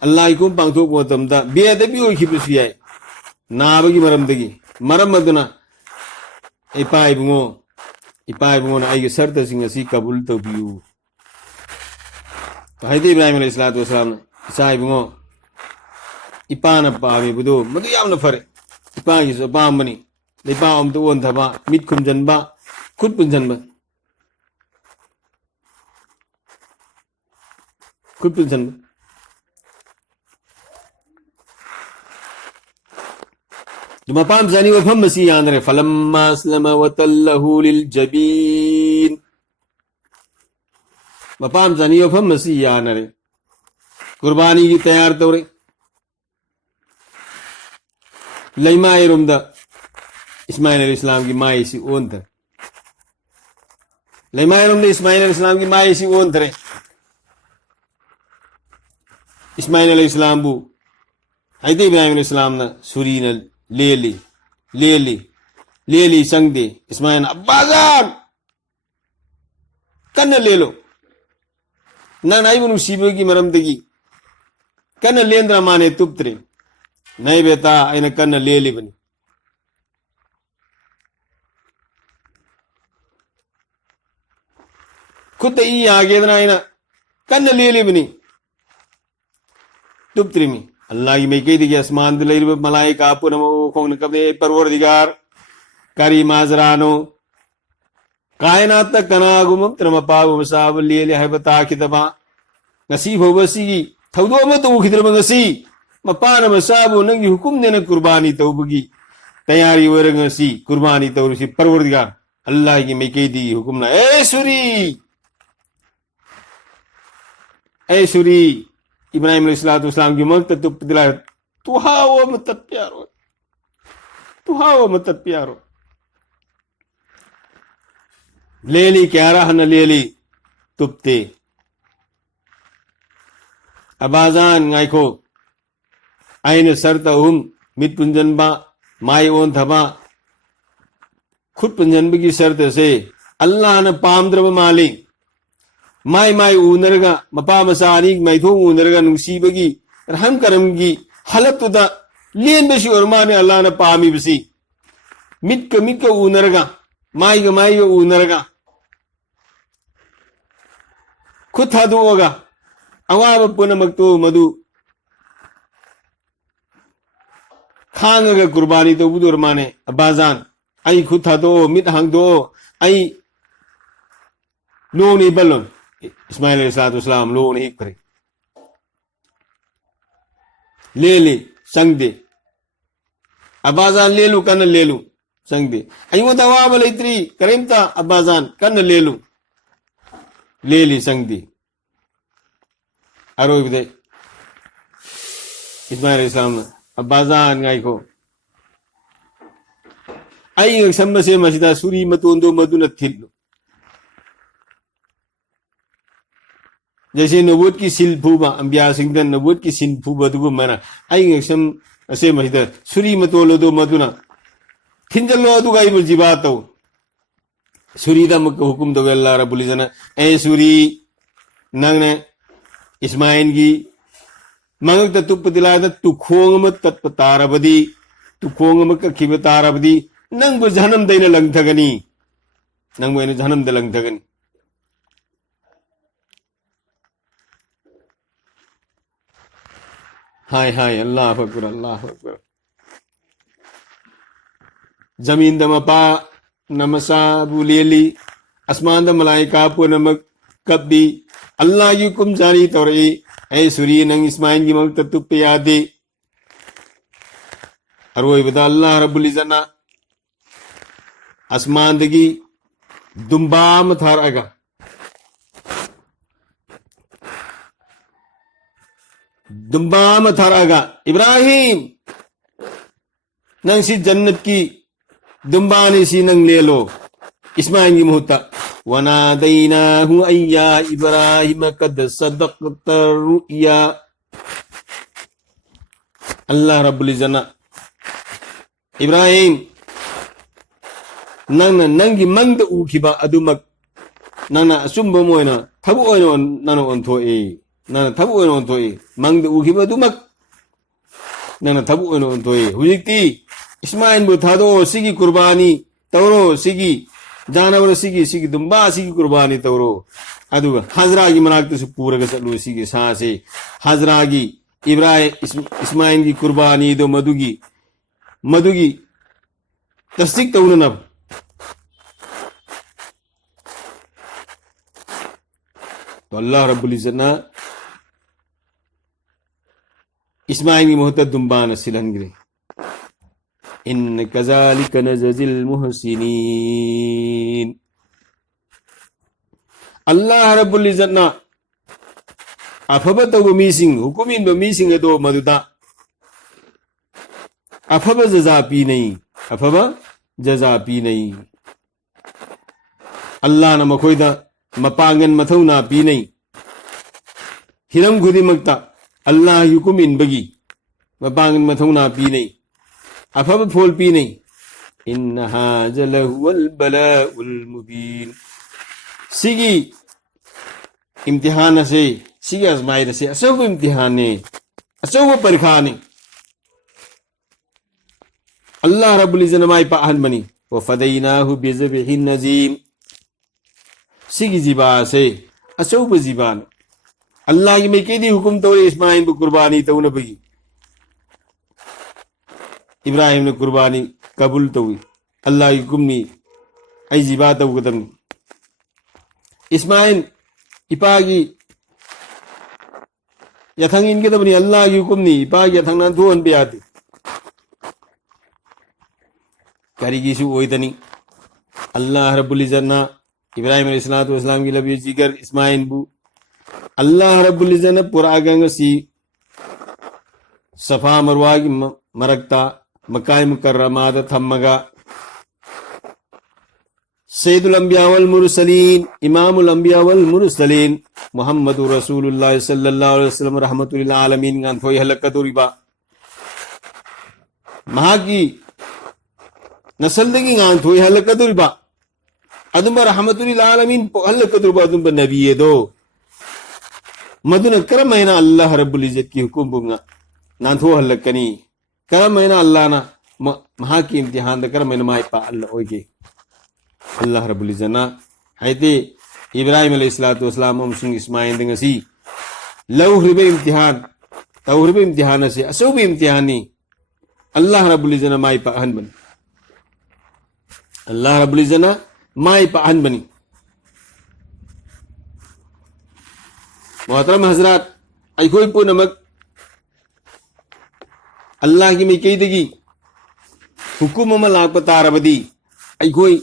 अल्लाह को पांगथोक मतमदा बेदबी ओखिबसु याय नाबगी मरमदगी मरमदना इपाइबुंगो ना आइगे शर्त सिंग असी कबूल तौबियु तो हाइदे इब्राहिम अलैहिस्सलाम इसाइबुंगो इपाना पामी बुदो मदु यामना फरे इपागी सो पामनी लेपा अमदो ओन थबा मिट खुमजनबा खुद पुंजन खुद पुंजन मपाम जानी वफम मसी यान रे फलम्मा अस्लमा वतल्लहु लिलजबीन मपाम जानी वफम मसी यान रे कुर्बानी की तैयार तौरे लैमा रुमदा इस्माइल अलैहिस्सलाम की माई सी ओन थे लैमा रुमदा इस्माइल अलैहिस्सलाम की माई सी ओन थे इस्माइल अलैहिस्सलाम बु आइते इब्राहिम अलैहिस्सलाम ना सुरी ना लेली संगदे इस्माइल अब्बाजान कन्न ले लो ना नाई बनु सीबे की मरम तगी कन्न लेंद्रा माने तुप्त्रे नहीं बेटा आइना कन्न लेली बनी खुद ई आगे ना आइना कन्न लेली बनी तुप्त्रे में अल्लाह की मैं कही थी कि आसमान दिलाई मलाइका पुनमो खोंग कबे परवरदिगार कारी माजरानो कायनात कनागुम त्रमपाव मसाब लिए है बता कितबा ngasi भवसी की थौदो म तो खिद्रब ngasi मपान मसाबु नंगी हुकुम ने कुर्बानी तौबगी तैयारी वर ngasi कुर्बानी तौरसी परवरदिगार अल्लाह की मैं कही थी हुकुम ना ए सूरी इब्राहिम अलैहिस्सलाम की मत तो दिला तू हाओ मत प्यारो लेली क्या रहा न लेली तुप्ते अबाजान गायको आइन सरता मित पुंजन बा माई ओन थबा खुद पुंजन की शर्त से अल्लाह न पामद्रब मालिक माई उनरगा मपा मसानी मैथो उनरगा नुसीबगी रहम करमगी हलतुदा लेनबसी और माने अल्लाह न पामी बसी मित का उनरगा माई उनरगा खुद थादोगा अवाब पुनमक्तो मधु खांगगा कुर्बानी तो बुदुर माने अब्बाजान आई खुद थादो मित हांगदो आई लोनी बल्लोन इस्माइल अलैहिस्सलाम लोग नहीं करे ले संग दे अब्बाजान ले लू कन्न ले लू संग दे अयो दवा बलैत्री करीमता अब्बाजान कन्न ले लू ले ली संग दे अरो बिदे इस्माइल अलैहिस्सलाम अब्बाजान गाय को आई सम्मसे मसिदा सुरी मतोंदो मधुन थिल्लो जैसे नबूत की सिल फूबा अंबिया सिंह नबूत की सिल फूबा दुगु मना आई सम असे मसिदा सुरी मतोलो दो मधुना थिंजलो दुगा इबुल जिबातो सुरी दा मक हुकुम दो अल्लाह रब्बुल इज्जत ए सुरी नंगने इस्माइल की मंगक तुप दिलादा तु खोंग मत तत तारबदी तु खोंग मक खिब तारबदी नंग जन्म दैन लंगथगनी नंग इन जन्म द लंगथगनी हाय अल्लाह अकबर जमीन दमपा नमसा बुलेली आसमान द मलाइका पुनमक कब्बी अल्लाह की हुकुम जारी तौरे ऐ सुरी नंग इस्माइल की मंग तत्तुप यादे अरोय बदा अल्लाह रब्बुल इज्जत आसमान दगी दुम्बाम थारगा दुम्बाम थारगा इब्राहिम नंग सी जन्नत की दुम्बानी सी नंग ले लो इस्माइल की मुहता वनादैनाहु अय्या इब्राहिम कद सदक़त रुया अल्लाह रब्बुल इज्जत इब्राहिम नंगी मंग उखिबा अदुमक नंना असुंबा मोयना थबु ओयनो ननो ओंथोए नंना थबु ओयनो ओंथोए मंग उखिबा अदुमक नंना थबु ओयनो ओंथोए हुजिकती इस्माइल बु थादो सिगी कुर्बानी तौरो सिगी जानवर सिगी दुम्बा सिगी कुर्बानी तौरो अदुगा हजरा की मनाकते से पूरा चलू सिगी सांसे हजरा की इब्राहिम इस्माइल की कुर्बानी दो मधुगी तस्दीक तौन नब तो अल्लाह रब्बुल इज्जत ना इस्माइल की मोहब्बत दुम्बान सिलन गिरे इन कज़ालिक नज़िल मुहसिनीन अल्लाह रब्बुल इज्जत ना अफब तब मीसिंग हुकुमिन ब मीसिंग दो मदुदा अफब जजा पी नहीं अफब जजा पी नहीं अल्लाह न मखोइदा मपांगन मथौना पी नहीं हिरम खुदिमक्ता अल्लाह हुकुमिन बगी मपांगन मथौना पी नहीं अफब फोल पी नहीं इन्न हाज़ा लहुवल बलाउल मुबीन सिगी इम्तिहान से सिगी आजमाइश से अचौब इम्तिहान ने अचौब परीक्षा ने अल्लाह रब्बुल इज्जत माई पाहन बनी व फदैनाहु बिज़बिहिन नज़ीम सिगी जिबा से अचौब जिबान अल्लाह की मैं केदी हुकुम तौरे इस्माइल को कुर्बानी तो न बगी इब्राहिम ने कुर्बानी कबूल तो हुई अल्लाह की हुकुम नी आई जिबा तो कदम इस्माइल इपागी यथंग इनके तबनी अल्लाह की हुकुम नी इपागी यथंग ना धोन पे आती करीगी सु ओइतनी अल्लाह रब्बुल इज्जत ना इब्राहिम अलैहिस्सलातु वस्सलाम की लबी जिगर इस्माइल बु अल्लाह रब्बुल इज्जत ने पुरागंग सी सफा मरवा की मरकता मक्का मुकर्रमा थम्मगा सैयदुल अंबिया वल मुरसलीन इमामुल अंबिया वल मुरसलीन मुहम्मदुर रसूलुल्लाह सल्लल्लाहु अलैहि वसल्लम रहमतुल लिल आलमीन गान थोई हलकतुरिबा महाकी नसलदगी गान थोई हलकतुरिबा अदुम रहमतुल लिल आलमीन हलकतुरिबा अदुम नबी दो मदुन करमैना अल्लाह रब्बुल इज्जत की हुकुम बुंगा नान थो हलकनी करमैना अल्लाह ना महाकी इम्तिहान द करमैना माई पा अल्लाह ओगे अल्लाह रब्बुल इज्जत ना हाइते इब्राहिम अलैहिस्सलातु वस्सलाम अमसुंग इस्माइल दंगसी लौहरिबे इम्तिहान तौहरिबे इम्तिहान से असौबे इम्तिहानी अल्लाह रब्बुल इज्जत ना माई पाहन बनी अल्लाह रब्बुल इज्जत ना माई पाहन बनी मोहतरम हजरात अखोई पुनमक अल्लाह की मैं कईदगी हुकुम अमल लाप तारबदी अखोई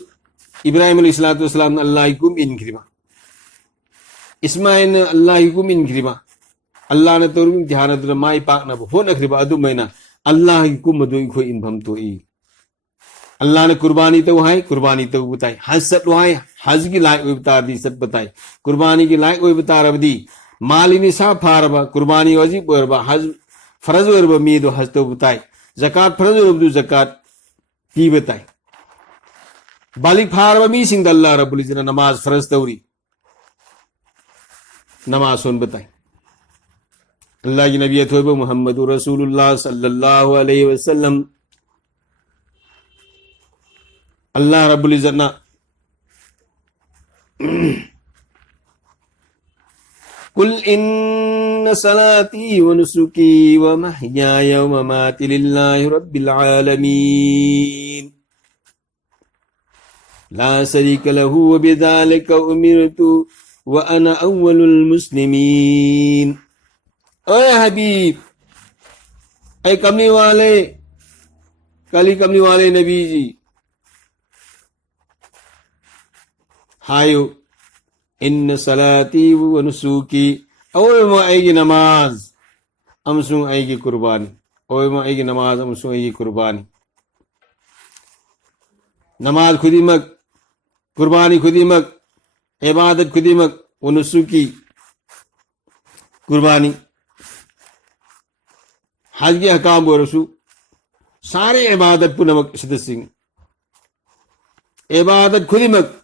इब्राहिम अलैहिस्सलातु वस्सलाम अल्लाह हुकुम इनक्रिमा इस्माइल अल्लाह हुकुम इनक्रिमा अल्लाह ने तोर ध्यान दर माई पाक न हो नखरिबा अदु मैना अल्लाह हुकुम दो इखोई इनभम तो ई अल्लाह ने कुर्बानी तो है कुर्बानी तो बताई हज सत है हज की लायक बता दी सत बताई कुर्बानी की लायक बता रबदी माली निसाब फारबा कुर्बानी वाजिब वरबा हज फरज वरबा मीदो हज तो बताई ज़कात फरज वरबदु ज़कात की बताई बालिक फारबा मी सिंह अल्लाह रब्बुल इज्जत नमाज फरज तौरी नमाज सुन बताई अल्लाह की नबी अथवा मुहम्मदुर रसूलुल्लाह सल्लल्लाहु अलैहि वसल्लम अल्लाह रब्बुल इज्जत ना कुल इन्न सलाती व नुसुकी व महयाय व ममाती लिल्लाहि रब्बिल आलमीन ला शरीक लहू व बिज़ालिका उमिरतु व अना अव्वलुल मुस्लिमीन। ओए हबीब ऐ कमली वाले काली कमली वाले नबी जी हायो इन सलाती व नुसुकी ओए मो आएगी नमाज अमसुं आएगी कुर्बानी ओए मो आएगी नमाज अमसुं आएगी कुर्बानी नमाज खुदी मक कुर्बानी खुदी मक इबादत खुदी मक व नुसुकी कुर्बानी हज के हकाम बरसु सारे इबादत पुनमक सदस्य इबादत खुदी मक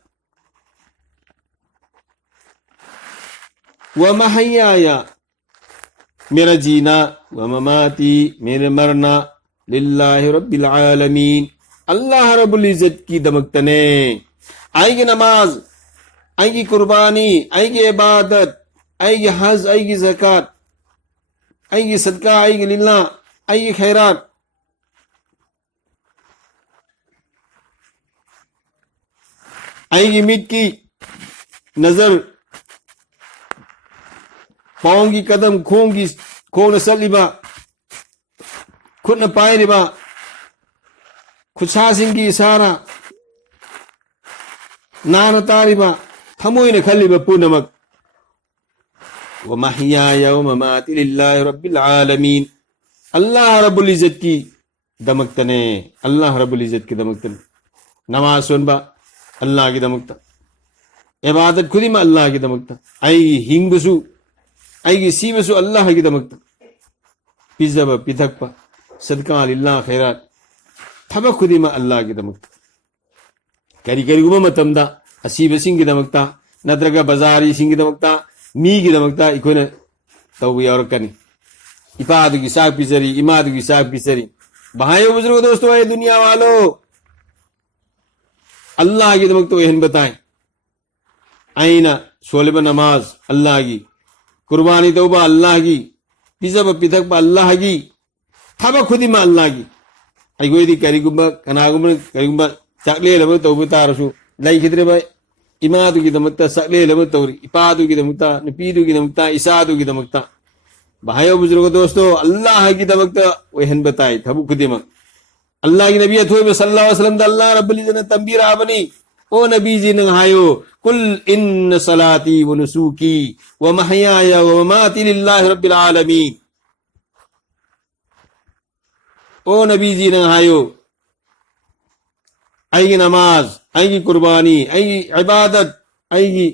व महयाया मेरा जीना व ममाती मेरे मरना लिल्लाहि रब्बिल आलमीन अल्लाह रब्बुल इज्जत की दमकतने आएगी नमाज आएगी कुर्बानी आएगी इबादत आएगी हज आएगी ज़कात आएगी सदका आएगी लिल्लाह आएगी खैरात आएगी मीट की नजर पांगी कदम खोंगी खोन सलीबा खुद पाइरिबा खुसासिंगी इशारा नान तारिबा थमोइन खलिबा पुनमक व महियाय व ममाति लिल्लाहि रब्बिल आलमीन अल्लाह रब्बुल इज्जत की दमकतने अल्लाह रब्बुल इज्जत की दमकतने नमाज सुनबा अल्लाह की दमकता इबादत खुदिमा अल्लाह की दमकता आई हिंगसु आई सीबसु अल्लाह की दमकता पिजबा पिथकपा सदका लिल्लाह खैरात थब खुदिमा अल्लाह की दमकता करी करीगुमा मतमदा असीबसिंग की दमकता नत्रगा बाजारी सिंग की दमकता मी की दमकता इकोने तौबा यारकनी इपादु की साग पिसरी इमादु की साग पिसरी भाइयों बुजुर्गों दोस्तों ये दुनिया वालों अल्लाह की दमक तो एहन बताएं आईना सोलेब नमाज अल्लाह की कुर्बानी तौबा अल्लाह की पिजब पिथक अल्लाह की थब खुदी मा अल्लाह की अगोदी करीगुब कनागुब करीगुब चकले लब तौबा तारसु लाई खिद्रे भाई इमादु की दमकता सकले लब तौरी इपादु की दमकता नपीदु की दमकता इसादु की दमकता भाइयों बुजुर्गों दोस्तों अल्लाह की दमकता वहन बताए थबु खुदिमा अल्लाह की नबी अथवे सल्लल्लाहु अलैहि वसल्लम अल्लाह रब्बुल इज्जत ने तंबीर आबनी ओ नबी जी ने हायो कुल इन सलाती व नुसुकी व महयाया व ममाती लिल्लाहि रब्बिल आलमीन ओ नबी जी ने हायो आईगी नमाज आईगी कुर्बानी आईगी इबादत आईगी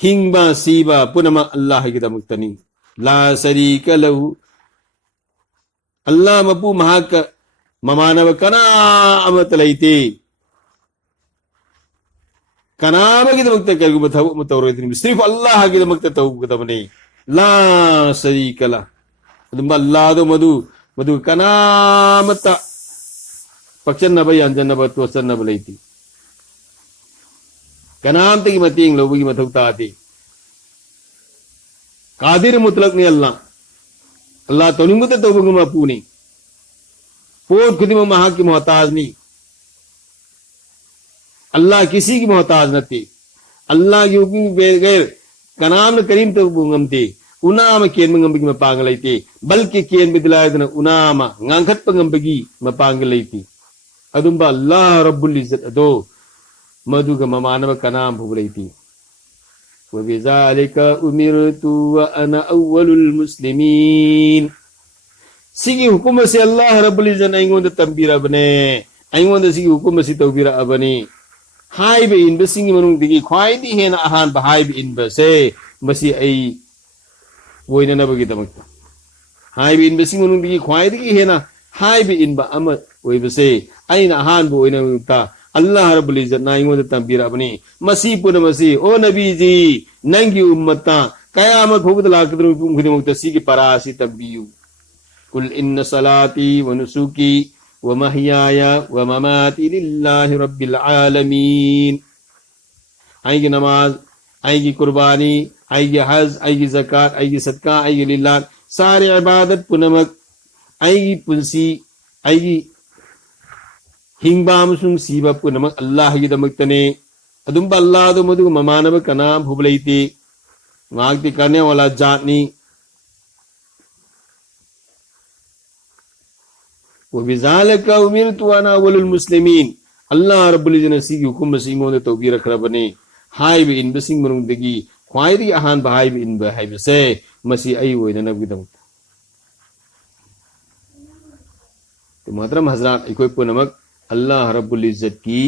हिंगबा सीबा पुनमा अल्लाह की दमकतनी ला शरीक लहु अल्लाह मपू महाक ममानव कनामत लैते कनाम की दमकत करगु बथव मुतवरतिन सिर्फ अल्लाह की दमकत तौब तबने ला शरीक ला दुम अल्लाह दो मधु मधु कनामत पक्षन नबय अंजन नब तोसन नब लैती कनाम तकी मतिंग लोबगी मथुता आती कादिर मुतलक ने अल्लाह अल्लाह तो निमुत तौबगुमा पूनी पोत खुदिमा महा की मोहताज नहीं अल्लाह किसी की मोहताज न थी अल्लाह की हुक्म बगैर कनाम न करीम तो बुंगम थी उनाम केन मंगम बगी पांगल थी बल्कि केन बिदलायदन उनाम गांखत पंगम बगी पांगल थी अदुंबा अल्लाह रब्बुल इज्जत अदो मधु का ममानव कनाम भुगलई थी वबिज़ालिका उमिरतु व अना अव्वलुल मुस्लिमीन सिगी हुकुम से अल्लाह रब्बुल इज्जत आइंगोंद तंबीरा बने आइंगोंद सिगी हुकुम से तौबीरा अबनी हाई बे इन बसिंगी मनुंग दिगी ख्वाइदी हेना अहान बहाई बे इन बसे मसी आई वोइना नबगी दमकता हाई बे इन बसिंगी मनुंग दिगी ख्वाइदी हेना हाई बे इन बा अम वोइ बसे आइना अहान बो वोइना ता अल्लाह रब्बुल इज्जत ना आइंगोंद तंबीरा बने मसी पुन मसी ओ नबी जी नंगी उम्मता कयामत होबद लाकदरु खुदिमुक्त सिगी परासी तंबीयु कुल इन सलाती व नुसुकी व महयाया व ममाती लिल्लाहि रब्बिल आलमीन आएगी नमाज आएगी कुर्बानी आएगी हज आएगी ज़कात आएगी सदका आएगी लिल्लाह सारे इबादत पुनमक आएगी पुंसी आएगी हिंगबाम सुंग सीबा पुनमक अल्लाह की दमकतने अदुंबा अल्लाह दो मधु ममानब कनाम हुबलैती मागती करने वाला जातनी वबिज़ालिका उमिरतु व अना अव्वलुल मुस्लिमीन अल्लाह रब्बुल इज्जत ने सिगी हुकुम सिंगो ने तौबीर रखरा बने हाय बे इन बसिंग मनुंग दगी ख्वाइदी अहान बहाई बे इन बहाई बसे मसी आई वोइना नबगी दम तो मोहतरम हजरात इकोई पुनमक अल्लाह रब्बुल इज्जत की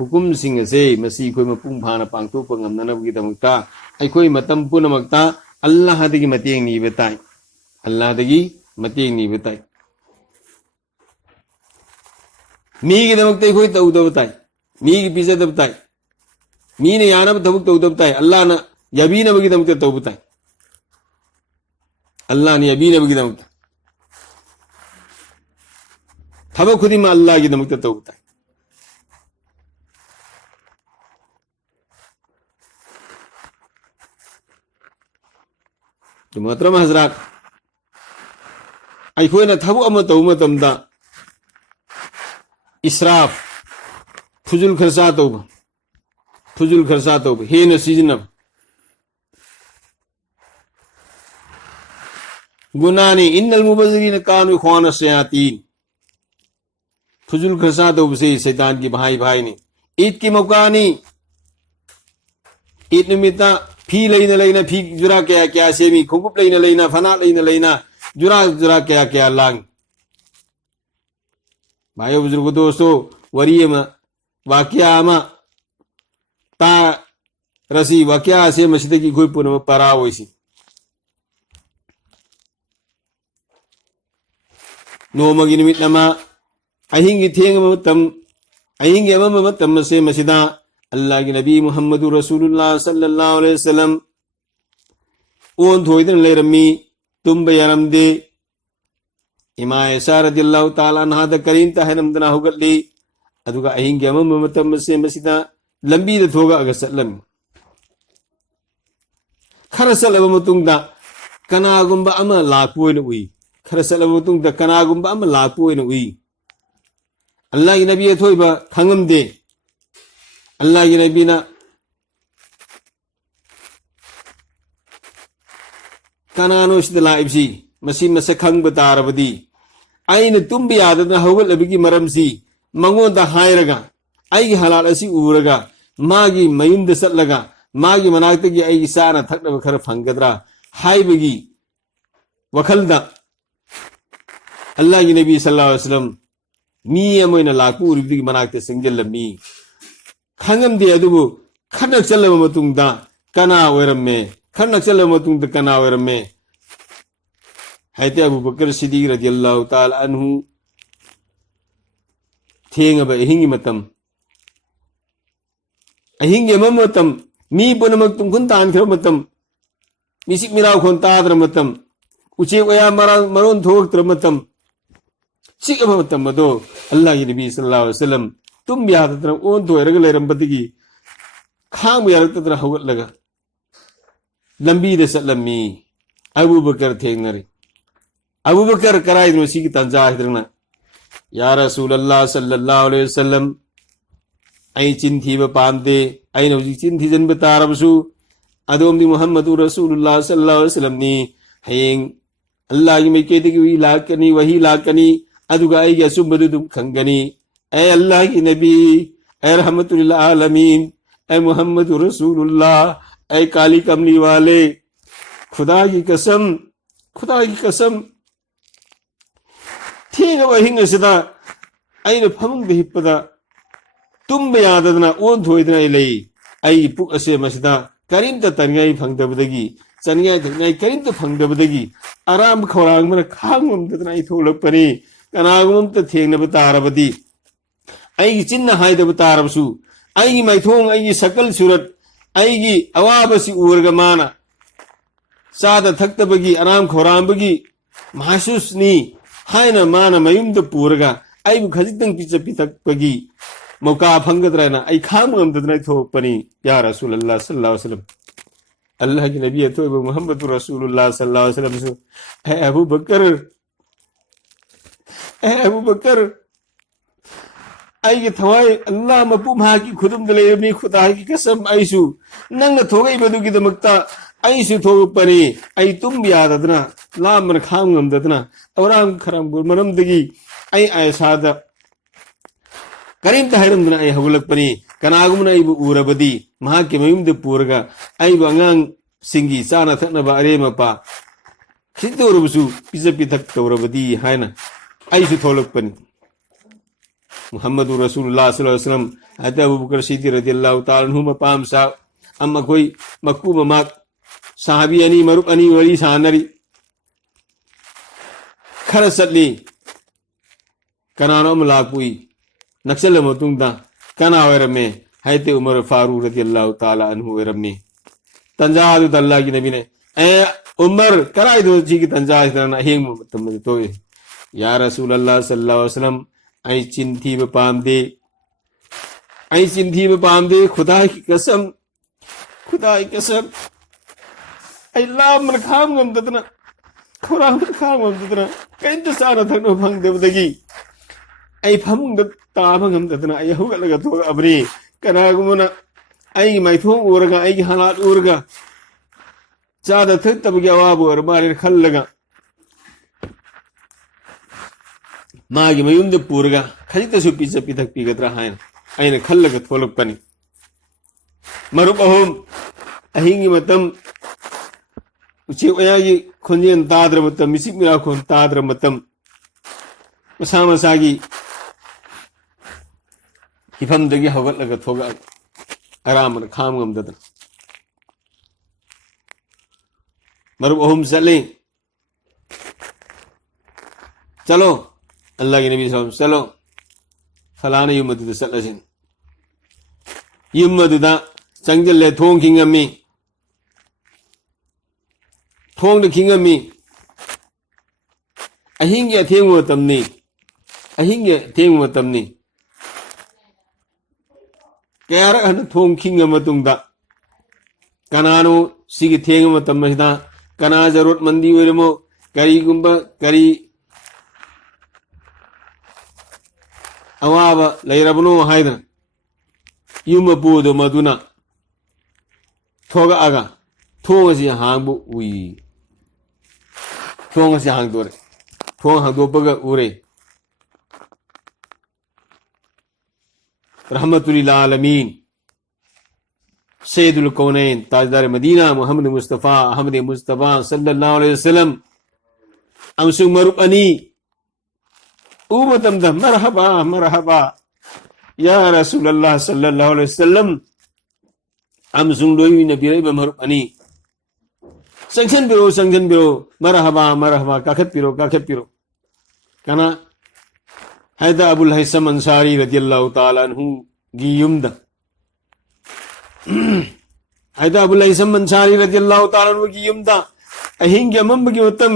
हुकुम सिंग से मसी कोई मपुंग भाना पांगतो पंगम नबगी दमकता इकोई मतम पुनमकता अल्लाह दगी मतेंग नी बताई अल्लाह दगी मतेंग नी बताई मी की दमकते कोई तऊ दो बताई मी की पीछे दो बताई मी ने याना तबुक तऊ दो बताई अल्लाह ना यबी ने बगी दमकते तऊ बताई अल्लाह ने यबी ने बगी दमकते थब खुदी में अल्लाह की दमकते तऊ बताई तो मोहतरम हजरात आई ना थबु अम तऊ मतमदा इसराफ फुजुल खर्चा तो हे न सीजनब गुनानी इन्नल मुबज़्ज़िरीन कानू इख्वान शयातीन फुजुल खसा तो उसे शैतान की भाई भाई ने ईद की मौकानी ईद निमित्ता फी लेना फी जुरा क्या क्या सेमी खुंगुप लेना फना लेना जुरा जुरा क्या क्या लांग भाइयों बुजुर्गों दोस्तों वरिये में वाक्या में ता रसी वाक्या से मस्जिद की कोई पुनः परा वैसी नोमगी निमित्त नमा अहिंगी थेंग मतम अहिंगी अमम मतम से मस्जिदा अल्लाह के नबी मुहम्मद रसूलुल्लाह सल्लल्लाहु अलैहि वसल्लम ओन थोइदन लेरमी तुम बयारम दे इमा ऐसा रदियल्लाहु ताला अन्हा द करीन तहनमदना होगली अदुगा अहिंगी अमम मतम से मस्जिदा लंबी द थोगा अगसलम खरसल मतुंगदा कनागुंबा अमा लाकपोइन उई खरसल मतुंगदा कनागुंबा अमा लाकपोइन उई अल्लाह की नबी थोइबा खंगम दे अल्लाह की नबी ना कनानो लाइबसी मसी मसखंग बतारबदी आइन तुम भी आदत हौगलबगी मरमसी मंगोंदा हायरगा आई हालात असी उरगा मागी मयुंद सत्लगा मागी मनाक्तगी आई साना थकनब खर फंगद्रा हाइबगी वखलदा अल्लाह की नबी सल्लल्लाहु अलैहि वसल्लम मी अमोइना लाकू उरिबगी मनाक्ते सिंगलमी खंगम दे अदुबु खनक चलब मतुंगदा कना ओरमे खनक चलब मतुंगदा कना ओरमे हाइते अबू बकर सिद्दीक रदियल्लाहु ताला अन्हु थेंगब अहिंगी मतम अहिंगी मतम मी पुनमक तुंगुन तान खर मतम मिसिक मिराव खोन तादर मतम उचे ओया मरोन थोक्तर मतम सिगब मतम मदो अल्लाह की नबी सल्लल्लाहु अलैहि वसल्लम तुम भी यादतना ओन थोरग लेरंबदगी खांग यारतदरा हौगलगा लंबी दे सलमी अबू बकर थेंगरी अबू बकर कराइदनो सिगी तंजा हिदरना या रसूल अल्लाह सल्लल्लाहु अलैहि वसल्लम आई चिंथीब पामदे आई नौजी चिंथी जन बतारबसु अदोमदी मुहम्मदु रसूलुल्लाह सल्लल्लाहु अलैहि वसल्लम नी हयेंग अल्लाह की मेकेदगी वी लाकनी वही लाकनी अदुगा आई असुबदु दुम खंगनी ऐ अल्लाह की नबी ऐ रहमतुल आलमीन ऐ मोहम्मद रसूलुल्लाह ऐ काली कमली वाले खुदा की कसम ठीक वहिंग सिदा ऐन फमुंग हिप्पदा तुम यादना ओन थोइदना लई आई पुक असे मसिदा करीमता तनगाई फंगदबदगी चनगाई तनगाई करीमता फंगदबदगी आराम खौरांग मन खांगमदना आई थोलपनी कनागुमता थेंगनब तारबदी आई चिन्ह हाइदब तारबसु आई मैथोंग आई सकल सूरत आई अवाबसी उरग माना सादा थक्तबगी आराम खोरांबगी महसूसनी हाइना माना मयुमद पुरगा आई खजितंग पिच पिथकबगी मौका फंगद्रना आई खामगमदना थोपनी या रसूलुल्लाह सल्लल्लाहु अलैहि वसल्लम अल्लाह की नबी तो मुहम्मद रसूलुल्लाह सल्लल्लाहु अलैहि वसल्लम है अबू बकर आई थवाई अल्लाह मपुम हाकी खुदम दलेमी खुदा की कसम आईसु नंग थोगई बदुगी दमक्ता आईसु थोगपनी आई तुम भी यादना लामन खामगमदना औराम खरम मरमदगी आई ऐसादा करीम तहरमदना आई हगुलकपनी कनागुमना आई उरबदी महा के मयुमद पुरगा आई अंगांग सिंगी साना थकनबा अरेमपा खितोरबसु पिजा पिथक तौरबदी हायना आईसु थोलकपनी मुहम्मद रसूलुल्लाह सल्लल्लाहु अलैहि वसल्लम हज़रत अबू बकर सिद्दीक रज़ियल्लाहु ताला अन्हु मपाम सा अम्मा कोई मक्कू ममाक साहबी अनी मरुक अनी वली सानरी खरसली कनानो मलाकुई नक्सल मतुंगदा कना वरमे हज़रत उमर फारूक रज़ियल्लाहु ताला अन्हु वरमे तंजादु अल्लाह की नबी ने ए उमर कराई दो जी की तंजा इतना हेंग तुम तो या रसूल अल्लाह सल्लल्लाहु अलैहि वसल्लम आई चिंथी पामदे खुदा की कसम आई लाम खाम गमदना खुराम खाम गमदना कहीं तो सारा थकनो फंग देवदगी आई फमुंग ताब गमदना आई हुगलगा तो अबरी कनागुमना आई मैथों उरगा आई हालात उरगा चादा थक तब गया वाब और मारे खल लगा मागी मयुम दे पूरगा खजितसु पिजा पिथक पिगद्रा हायन अइना खल्लगा थोलकपनि मरुप अहोम अहिंगी मतम उची ओयागी खोंजेन ताद्र मतम मिसिक मिरा खोन ताद्र मतम मसा मसागी हिफमदगी हवगलगा थोगा आराम खाम गमददन मरुप अहोम चले चलो अल्लाह के नबी सल्लल्लाहु अलैहि वसल्लम चलो फलाना युमदुदा चलसिन युमदुदा चंगजले थोंग खिंगमी थोंग द खिंगमी अहिंग या थेंग मतमनी अहिंग या थेंग मतमनी कयारक हन थोंग खिंग मतुंगदा कनानो सिगी थेंग मतम मसिदा कना जरूरत मंदी ओइरमो करीगुंबा करी अवाब लैरबनो हाइदन युम पुदो मदुना थोगा आगा थोंग से हांगबु उई थोंग से हांगदोरे थोंग हांगदोपगा उरे रहमतुल लिल आलमीन सैयदुल कौनैन ताजदार मदीना मुहम्मद मुस्तफा अहमद मुस्तफा सल्लल्लाहु अलैहि वसल्लम अमसुंग मरुप अनि उमतम द मरहबा मरहबा या रसूलुल्लाह सल्लल्लाहु अलैहि वसल्लम अमसुंग दोई नबी रे मरुप अनि संगन बिरो मरहबा मरहबा काखत पिरो kana hayda abul haysam ansari radiyallahu ta'ala anhu gi yumda hayda abul haysam ansari radiyallahu ta'ala anhu gi yumda ahing yamam gi matam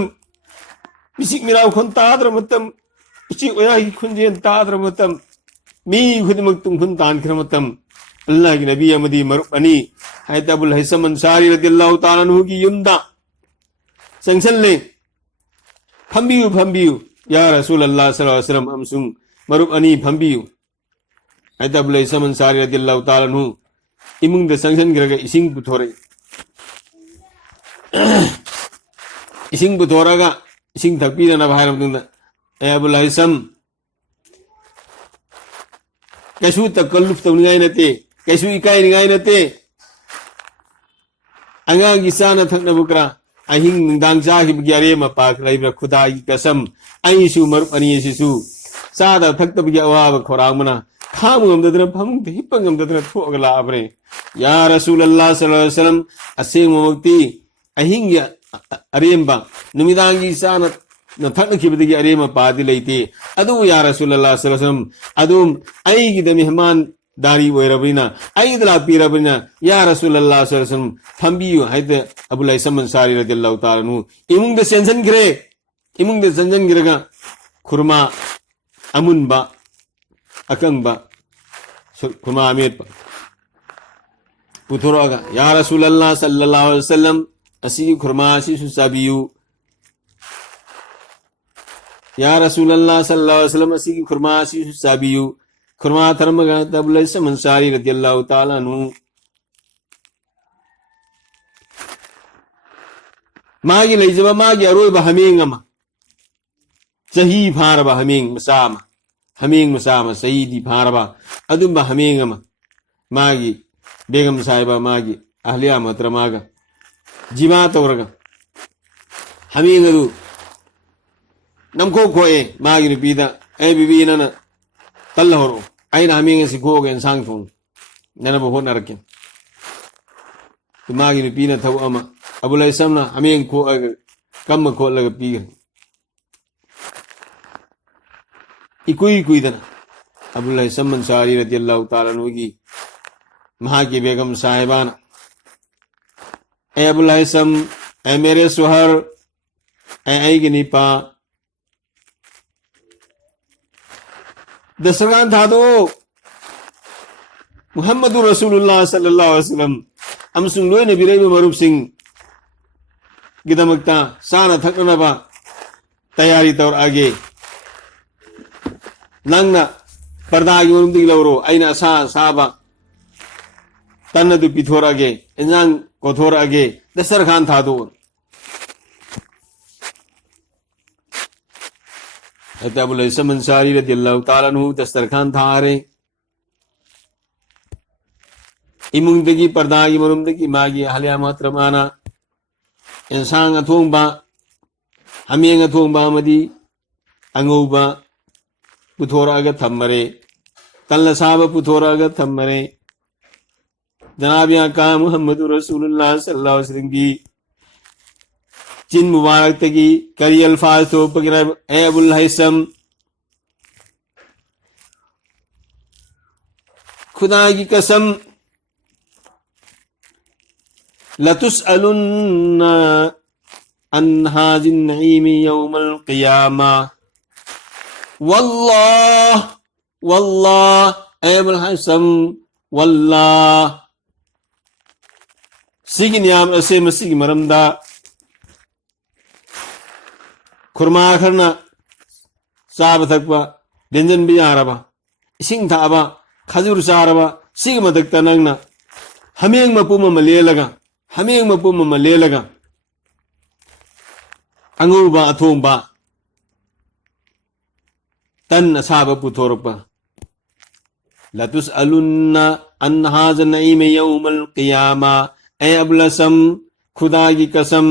bisik miraw khon taadra matam ichi oya gi khunjen taadra matam mi khudmak tum khun tan khra matam allah gi nabi amadi marubani hayda abul haysam ansari radiyallahu ta'ala anhu gi yumda sangsan le phambiu ya rasulullah sallallahu alaihi wasallam amsung marub ani phambiu hayda abul haysam ansari radiyallahu ta'ala anhu imung da sangsan graga ising puthore ising puthora ising thakpina na bhairam tungda ay abul haysam kaisu takalluf tawningai nate kaisu ikai ningai nate angang isana thakna bukra ahing nungdang jahi bgyare ma pak laibra khuda gi kasam aisu marup ani sisu sada thakta bgya awa khorang mana khamum amdadra phamung hipang amdadra thogala abre ya rasulullah sallallahu alaihi wasallam asing mukti ahing ya aremba numidangi sana na thakna kibdigi arema padi leite adu ya rasulullah sallallahu alaihi wasallam adum ai gi de mehman dari oirabina ai dala pirabina ya rasulullah sallallahu alaihi wasallam thambiyu haide abul haysam ansari radhiyallahu ta'ala nu imung de sensan girega khurma amunba akangba khurma amet puthuraga ya rasulullah sallallahu alaihi wasallam asi khurma si susabiyu ya rasulullah sallallahu alaihi wasallam asi khurma si susabiyu khurma tharmaga abul haysam ansari radhiyallahu ta'ala nu magi leijaba magi aroiba hamingama sahi pharaba haming masama sahi di pharaba adumba hamingama magi begam saiba magi ahliya matramaga jima tawraga hamingadu namko koe magi ripida ay bibina na tallahoro aina haminga sikoge sang thong nana bo honarakin magi ripina thaw ama abul haysam na haming ko kam ko laga pi ikui dana abul haysam ansari radiyallahu ta'ala anhu ki maha ki begam sahibana ay abul haysam ay mere suhar ay gini pa दसगान था दो मुहम्मद रसूलुल्लाह सल्लल्लाहु अलैहि वसल्लम अमसुंग लोय ने बिरे मरुप सिंह गिदमकता साना थकनबा तैयारी तौर आगे नंगना पर्दा की उरुम दिग लवरो आइना सा साबा तन्न दु पिथोर आगे इंजांग कोथोर आगे दसर खान था दो अबुल हैसम अंसारी रदियल्लाहु ताला अन्हु दस्तरखान थारे इमुंगदगी पर्दागी मरुमदगी मागी हलिया महतरमाना इंसान अथोंबा हमें अथोंबा मदी अंगौबा पुथोरागा थम्मरे तल्ला साबा पुथोरागा थम्मरे जनाब आका मुहम्मदुर रसूलुल्लाह सल्लल्लाहु अलैहि वसल्लम की जिन मुबारक तकी करी अल्फाज तो पकड़ ए अबुल हैसम खुदा की कसम लतुसअलुन्ना अन हाजिन नईम यौमल क़ियामा वल्लाह वल्लाह ए अबुल हैसम वल्लाह सिगी नियाम असे मसीगी मरमदा खुरमा खरना चाब थकबा व्यंजन भी आरबा इसिंग थाबा खजूर चारबा सिग मदकता नंगना हमें मपुम मलेलगा हमें मपुम मलेलगा अंगुबा अथोंबा तन असाबा पुथोरपा लतुसअलुन्ना अन हाज़ा नईम यौमल क़ियामा ए अबुल हैसम खुदा की कसम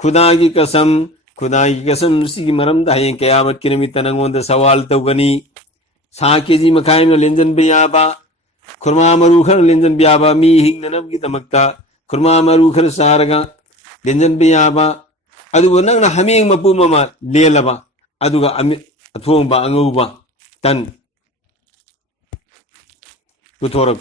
खुदा की कसम खुदा की कसम सिगी मरमदा हयें क़यामत की निमित्त नंगोंदा सवाल तौगनी सा केजी मखाई में लेंजन बियाबा खुरमा मरूखर लेंजन बियाबा मी हिंगनब की तमक्ता खुरमा मरूखर सारगा लेंजन बियाबा अदुगो नंगना हमें मपुमा लेलबा अदुगा अथोंबा अंगुबा तन पुथोरब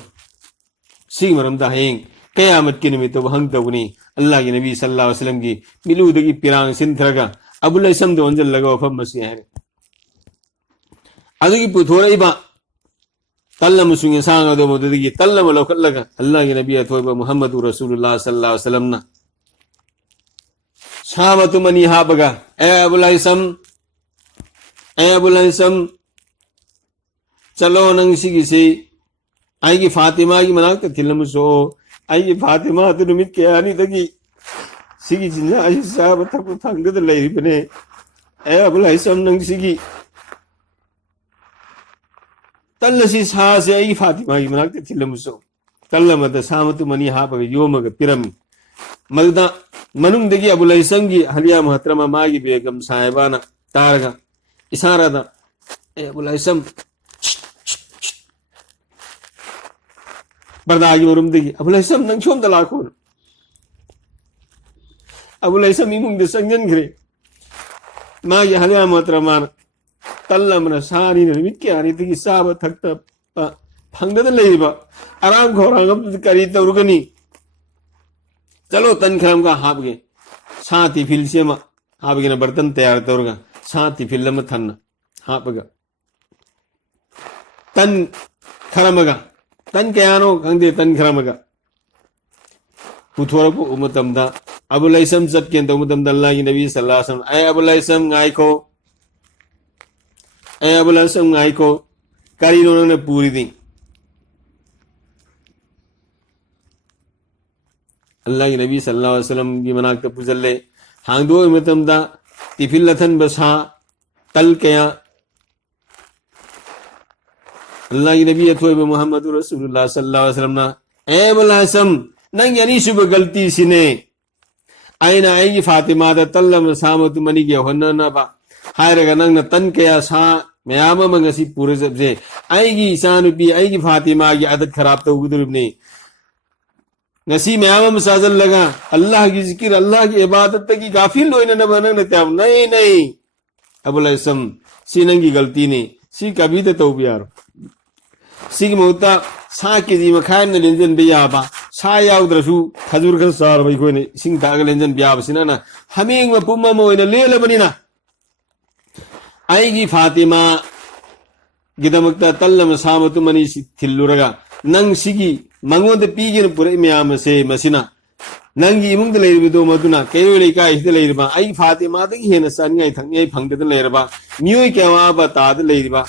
सिगी मरमदा हयें क़यामत की निमित्त हंग तौगनी अल्लाह के नबी सल्लल्लाहु अलैहि वसल्लम की मिलूदगी पिरांग सिंथरगा अबुल हैसम दो अंजल लगा फम मसी है अदुगी पुथोरइबा तल्लम सुंगे सांग दो मोदगी तल्लम लौखलगा अल्लाह के नबी अथोबा मुहम्मदुर रसूलुल्लाह सल्लल्लाहु अलैहि वसल्लम ना शामतु मनी हाबगा ए अबुल हैसम चलो नंग सिगी से आएगी फातिमा की मनाक तिलमसो आई फातिमा तो निमित के आनी तकी सिगी जिन्ना आई साहब तक थंगद लेरी बने ए अबुल हैसम नंग सिगी तल्लसी सा से आई फातिमा की मनाक तिलमसो तल्लमद सामतु मनी हाबग योमग पिरम मलदा मनुंग दगी अबुल हैसम की हलिया महतरमा मागी बेगम साहिबाना तारगा इशारादा ए अबुल हैसम बर्दागी मरुमदगी अबुल हैसम नंग छोम दलाखो अबुल हैसम इमुंग दे संजन घरे मागी हलिया महतरमा तल्लमना सानी निमित के आनी तगी साब थकता फंगद लेबा आराम खोरांगम करी तौरगनी चलो तन खरम का हाबगे साथी फिल से हाबगे ना बर्तन तैयार तौरगा साथी फिल में थन्ना हाबगा तन खरमगा तन कयानो खंगदे तन खरमगा पुथोरपु उमतमदा अबुल हैसम चटके तौमतमदा अल्लाह की नबी सल्लल्लाहु अलैहि वसल्लम ए अबुल हैसम गायको ए अबुल हैसम गायको करी उन्होंने पूरी दी अल्लाह के नबी सल्लल्लाहु अलैहि वसल्लम की मनाक पुजल्ले हांगदो मतमदा तिफिल लथन बसा तल कया अल्लाह की नबी अथोब मुहम्मद रसूलुल्लाह सल्लल्लाहु अलैहि वसल्लम ना ए अबुल हैसम नंग यानी शुभ गलती सिने आइना आएगी फातिमा दा तल्लम सामत मनी के होना ना बा हायरगा नंग न तन कया सा मयाम मंगसी पूरे सबसे आएगी ईसानुपी आएगी फातिमा की आदत खराब तो उदरुबने नसी मयाम मसाजल लगा अल्लाह की जिक्र अल्लाह की इबादत की गाफिल लोइने न बनंग न त्याम नहीं नहीं अबुल हैसम सी नंगी गलती ने सी कभी तो तौबियार सी मोता सा के जी मखायम न लेंजन बियाबा सा याउद्रसु खजूर खन सार भाई कोई ने सिंग ताग लेंजन बियाब सिना ना हमें म पुम्मा मोइना लेले बनिना आएगी फातिमा गिदमक्ता तल्लम सामतु मनी थिल्लुरगा नंग सिगी मंगोंद पीगिन पुरे म्याम से मसिना नंगी इमुंग लेरिबदो मदुना केयोले का इस लेरिबा आई फातिमा दगी हेन सन्याय थंगय फंगद लेरबा मियोय केवा बताद लेरिबा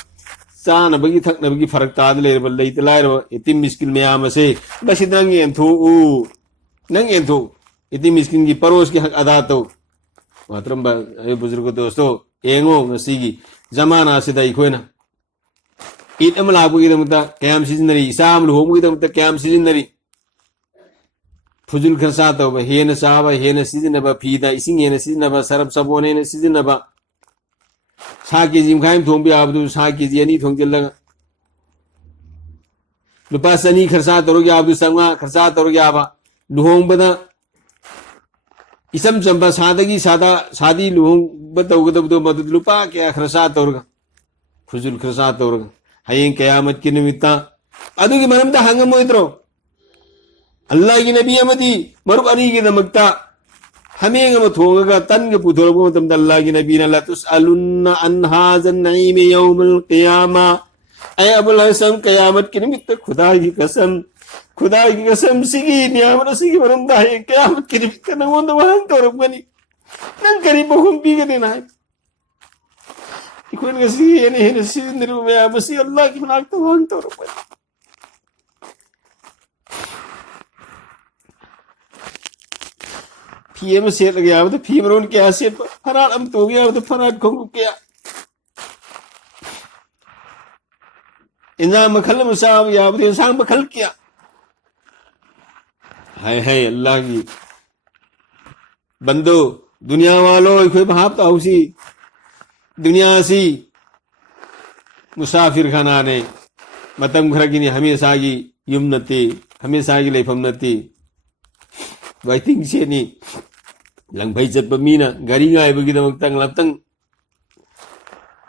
चान बगी थकन बगी फरक ताद लेरबा लेत लायरबा इतिम मिस्किन म्याम से बसि नंग एंथो उ नंग एंथो इतिम मिस्किन की परोस की हक अदा तो मातरम ए बुजुर्ग दोस्तों एंगो ngasi zamana sida ikoina id am labu gi damta kayam sizinari isam lu homu gi damta kayam sizinari fujul kharsa to ba hena saba hena sizinaba phida ising hena sizinaba sarab sabone ne sizinaba sa ke jim khaim thong bi abdu sa ke ji ani thong jilla lupa sani kharsa to gi abdu sanga kharsa to gi aba luhong bada isam chamba sadagi sada sadi luhong bada ugada madu lupa kya kharsa to ga fujul kharsa to ga hayeng kiyamat ki nimitta adu gi manam da hangam moitro Allah ki nabi amadi marub ani gi damakta हमें हम थोंगा तन के पुथोरबो तम अल्लाह की नबी ने ला तुसअलुन्ना अन हाज़न नईम यौमुल क़ियामा ऐ अबुल हसन क़यामत के निमित्त खुदा की कसम सिगी नियामत सिगी वरंदा है क़यामत के निमित्त न वो वहां तोरब बनी नन करीब हम पी के देना है इकोन के सिगी ने है सी निरु में मसी अल्लाह की मनाक तो वहां तोरब बनी पीएम सेट गया तो पीएम रोन क्या सेट फरार हम तो गया तो फरार को क्या इंसान मखल मुसाब या तो इंसान मखल क्या है अल्लाह की बंदो दुनिया वालों कोई भाप तो उसी दुनिया सी मुसाफिर खाना ने मतम घर की हमेशा की युमनती हमेशा की लेफमनती वाइटिंग से नहीं लंबाई चत बमीना गाड़ी गाय बगी दमक तंग लपतंग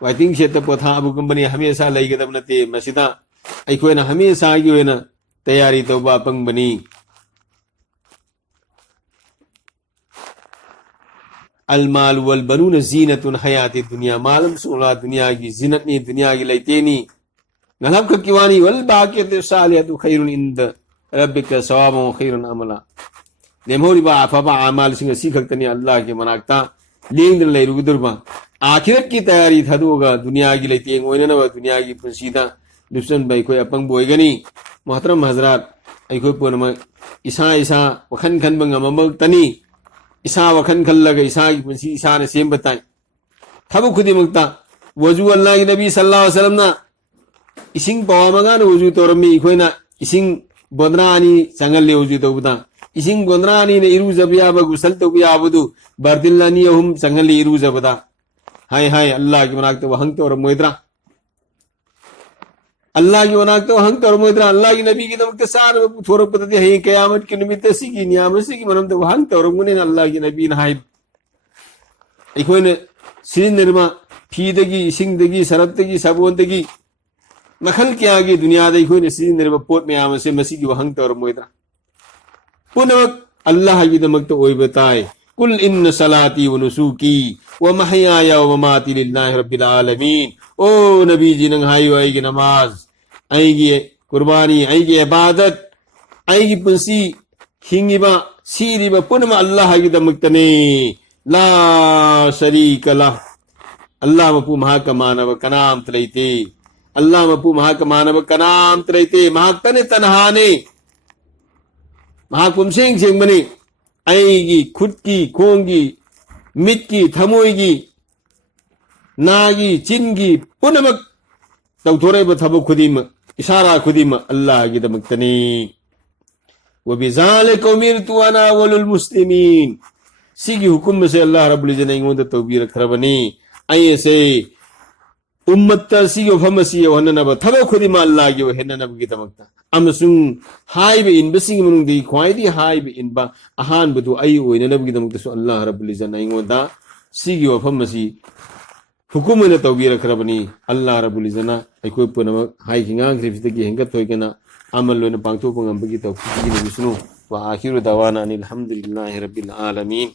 वाइटिंग से तब पथा अबु कंपनी हमेशा लई गदम नते मसिदा अइखोना हमेशा की होना तैयारी तो बापंग बनी अल माल वल बनून जीनतुन हयाती दुनिया मालम सोला दुनिया की जिनत नी दुनिया की लैतेनी नलब किवानी वल बाकियतु सालिहतु खैरुन इंद रब्बिका सवाबु खैरुन अमला नेमोरिबा अफबा अमाल सिंह सी खक्तनी अल्लाह के मनाकता लेंगदन लेरुगदुरबा आखिरत की तैयारी थदोगा दुनिया की लेतेंग ओइननब दुनिया की पुंसीदा लिप्सन बाई कोई अपंग बोइगनी मोहतरम हजरात अइखोय पुनम इसा इसा वखन खन बंगममग तनी इसा वखन खल्लग इसा की पुंसी इसा ने सेम बताई थबु खुदी मुक्ता वजू अल्लाह की नबी सल्लल्लाहु अलैहि वसल्लम ना इसिंग पवामगा न वजू तोरमी इखोयना इसिंग बोदरानी संगल ले वजू तोबदा इसिंग गोंद्रानी ने इरुजबियाब गुसल तो बियाबदु बर्दिल्लानी हम संगली इरुजबदा हाय हाय अल्लाह की मनाक तो वहंग तो और मोइद्रा अल्लाह की मनाक तो वहंग तो और मोइद्रा अल्लाह की नबी की नमक सार थोरो पतती है क़यामत की निमित्त सी की नियामत सी की मनम तो वहंग तो और मुने अल्लाह की नबी ना हाय इकोने सिन निर्मा फीदगी सिंगदगी सरतगी सबोंदगी मखल क्या की दुनिया दे इकोने सिन निर्मा पोट में आम से मसी की वहंग तो और मोइद्रा पुनमक अल्लाह की दमक तो ओई बताए कुल इन्न सलाती व नुसुकी व महयाया व ममाती लिल्लाहि रब्बिल आलमीन ओ नबी जी नंग हाई वाई की नमाज आएगी कुर्बानी आएगी इबादत आएगी पुंसी हिंगिबा सीरिबा पुनम अल्लाह की दमक तने ला शरीक ला अल्लाह मपु महाकमानव कनाम तलैते अल्लाह मपु महाकमानव कनाम तलैते महाकतने तनहाने महाकुमसेंग सेंग बने आएगी खुद की खोंगी मिट की थमोगी नागी चिनगी पुनमक तब थोड़े बथबो खुदीम इशारा खुदीम अल्लाह की दमकतनी व बिज़ालिका उमिरतु अना वलुल मुस्लिमीन सिगी हुकुम से अल्लाह रब्बुल इज्जत ने इंगों तौबीर खरबनी आये से उम्मत सिगी फमसी वहननब थबो खुदीम अल्लाह की वहननब की दमकता अमसुंग हाइब इन बसिंग मनुंग ख्वाइदी हाइब इन बा अहान बदु आई ओइननब गिदम तसु अल्लाह रब्बुल इज्जत नाइंगोदा सिगी वफम मसी हुकुम ने तौबीर खरबनी अल्लाह रब्बुल इज्जत ना अइखोय पुनम हाइ हिंगांग रिफितगी हेंगत होइगना अमल लोन पांगथो पंगम बगी तौफीक नि विष्णु व आखिरु दवाना अनिल हम्दुलिल्लाहि रब्बिल आलमीन।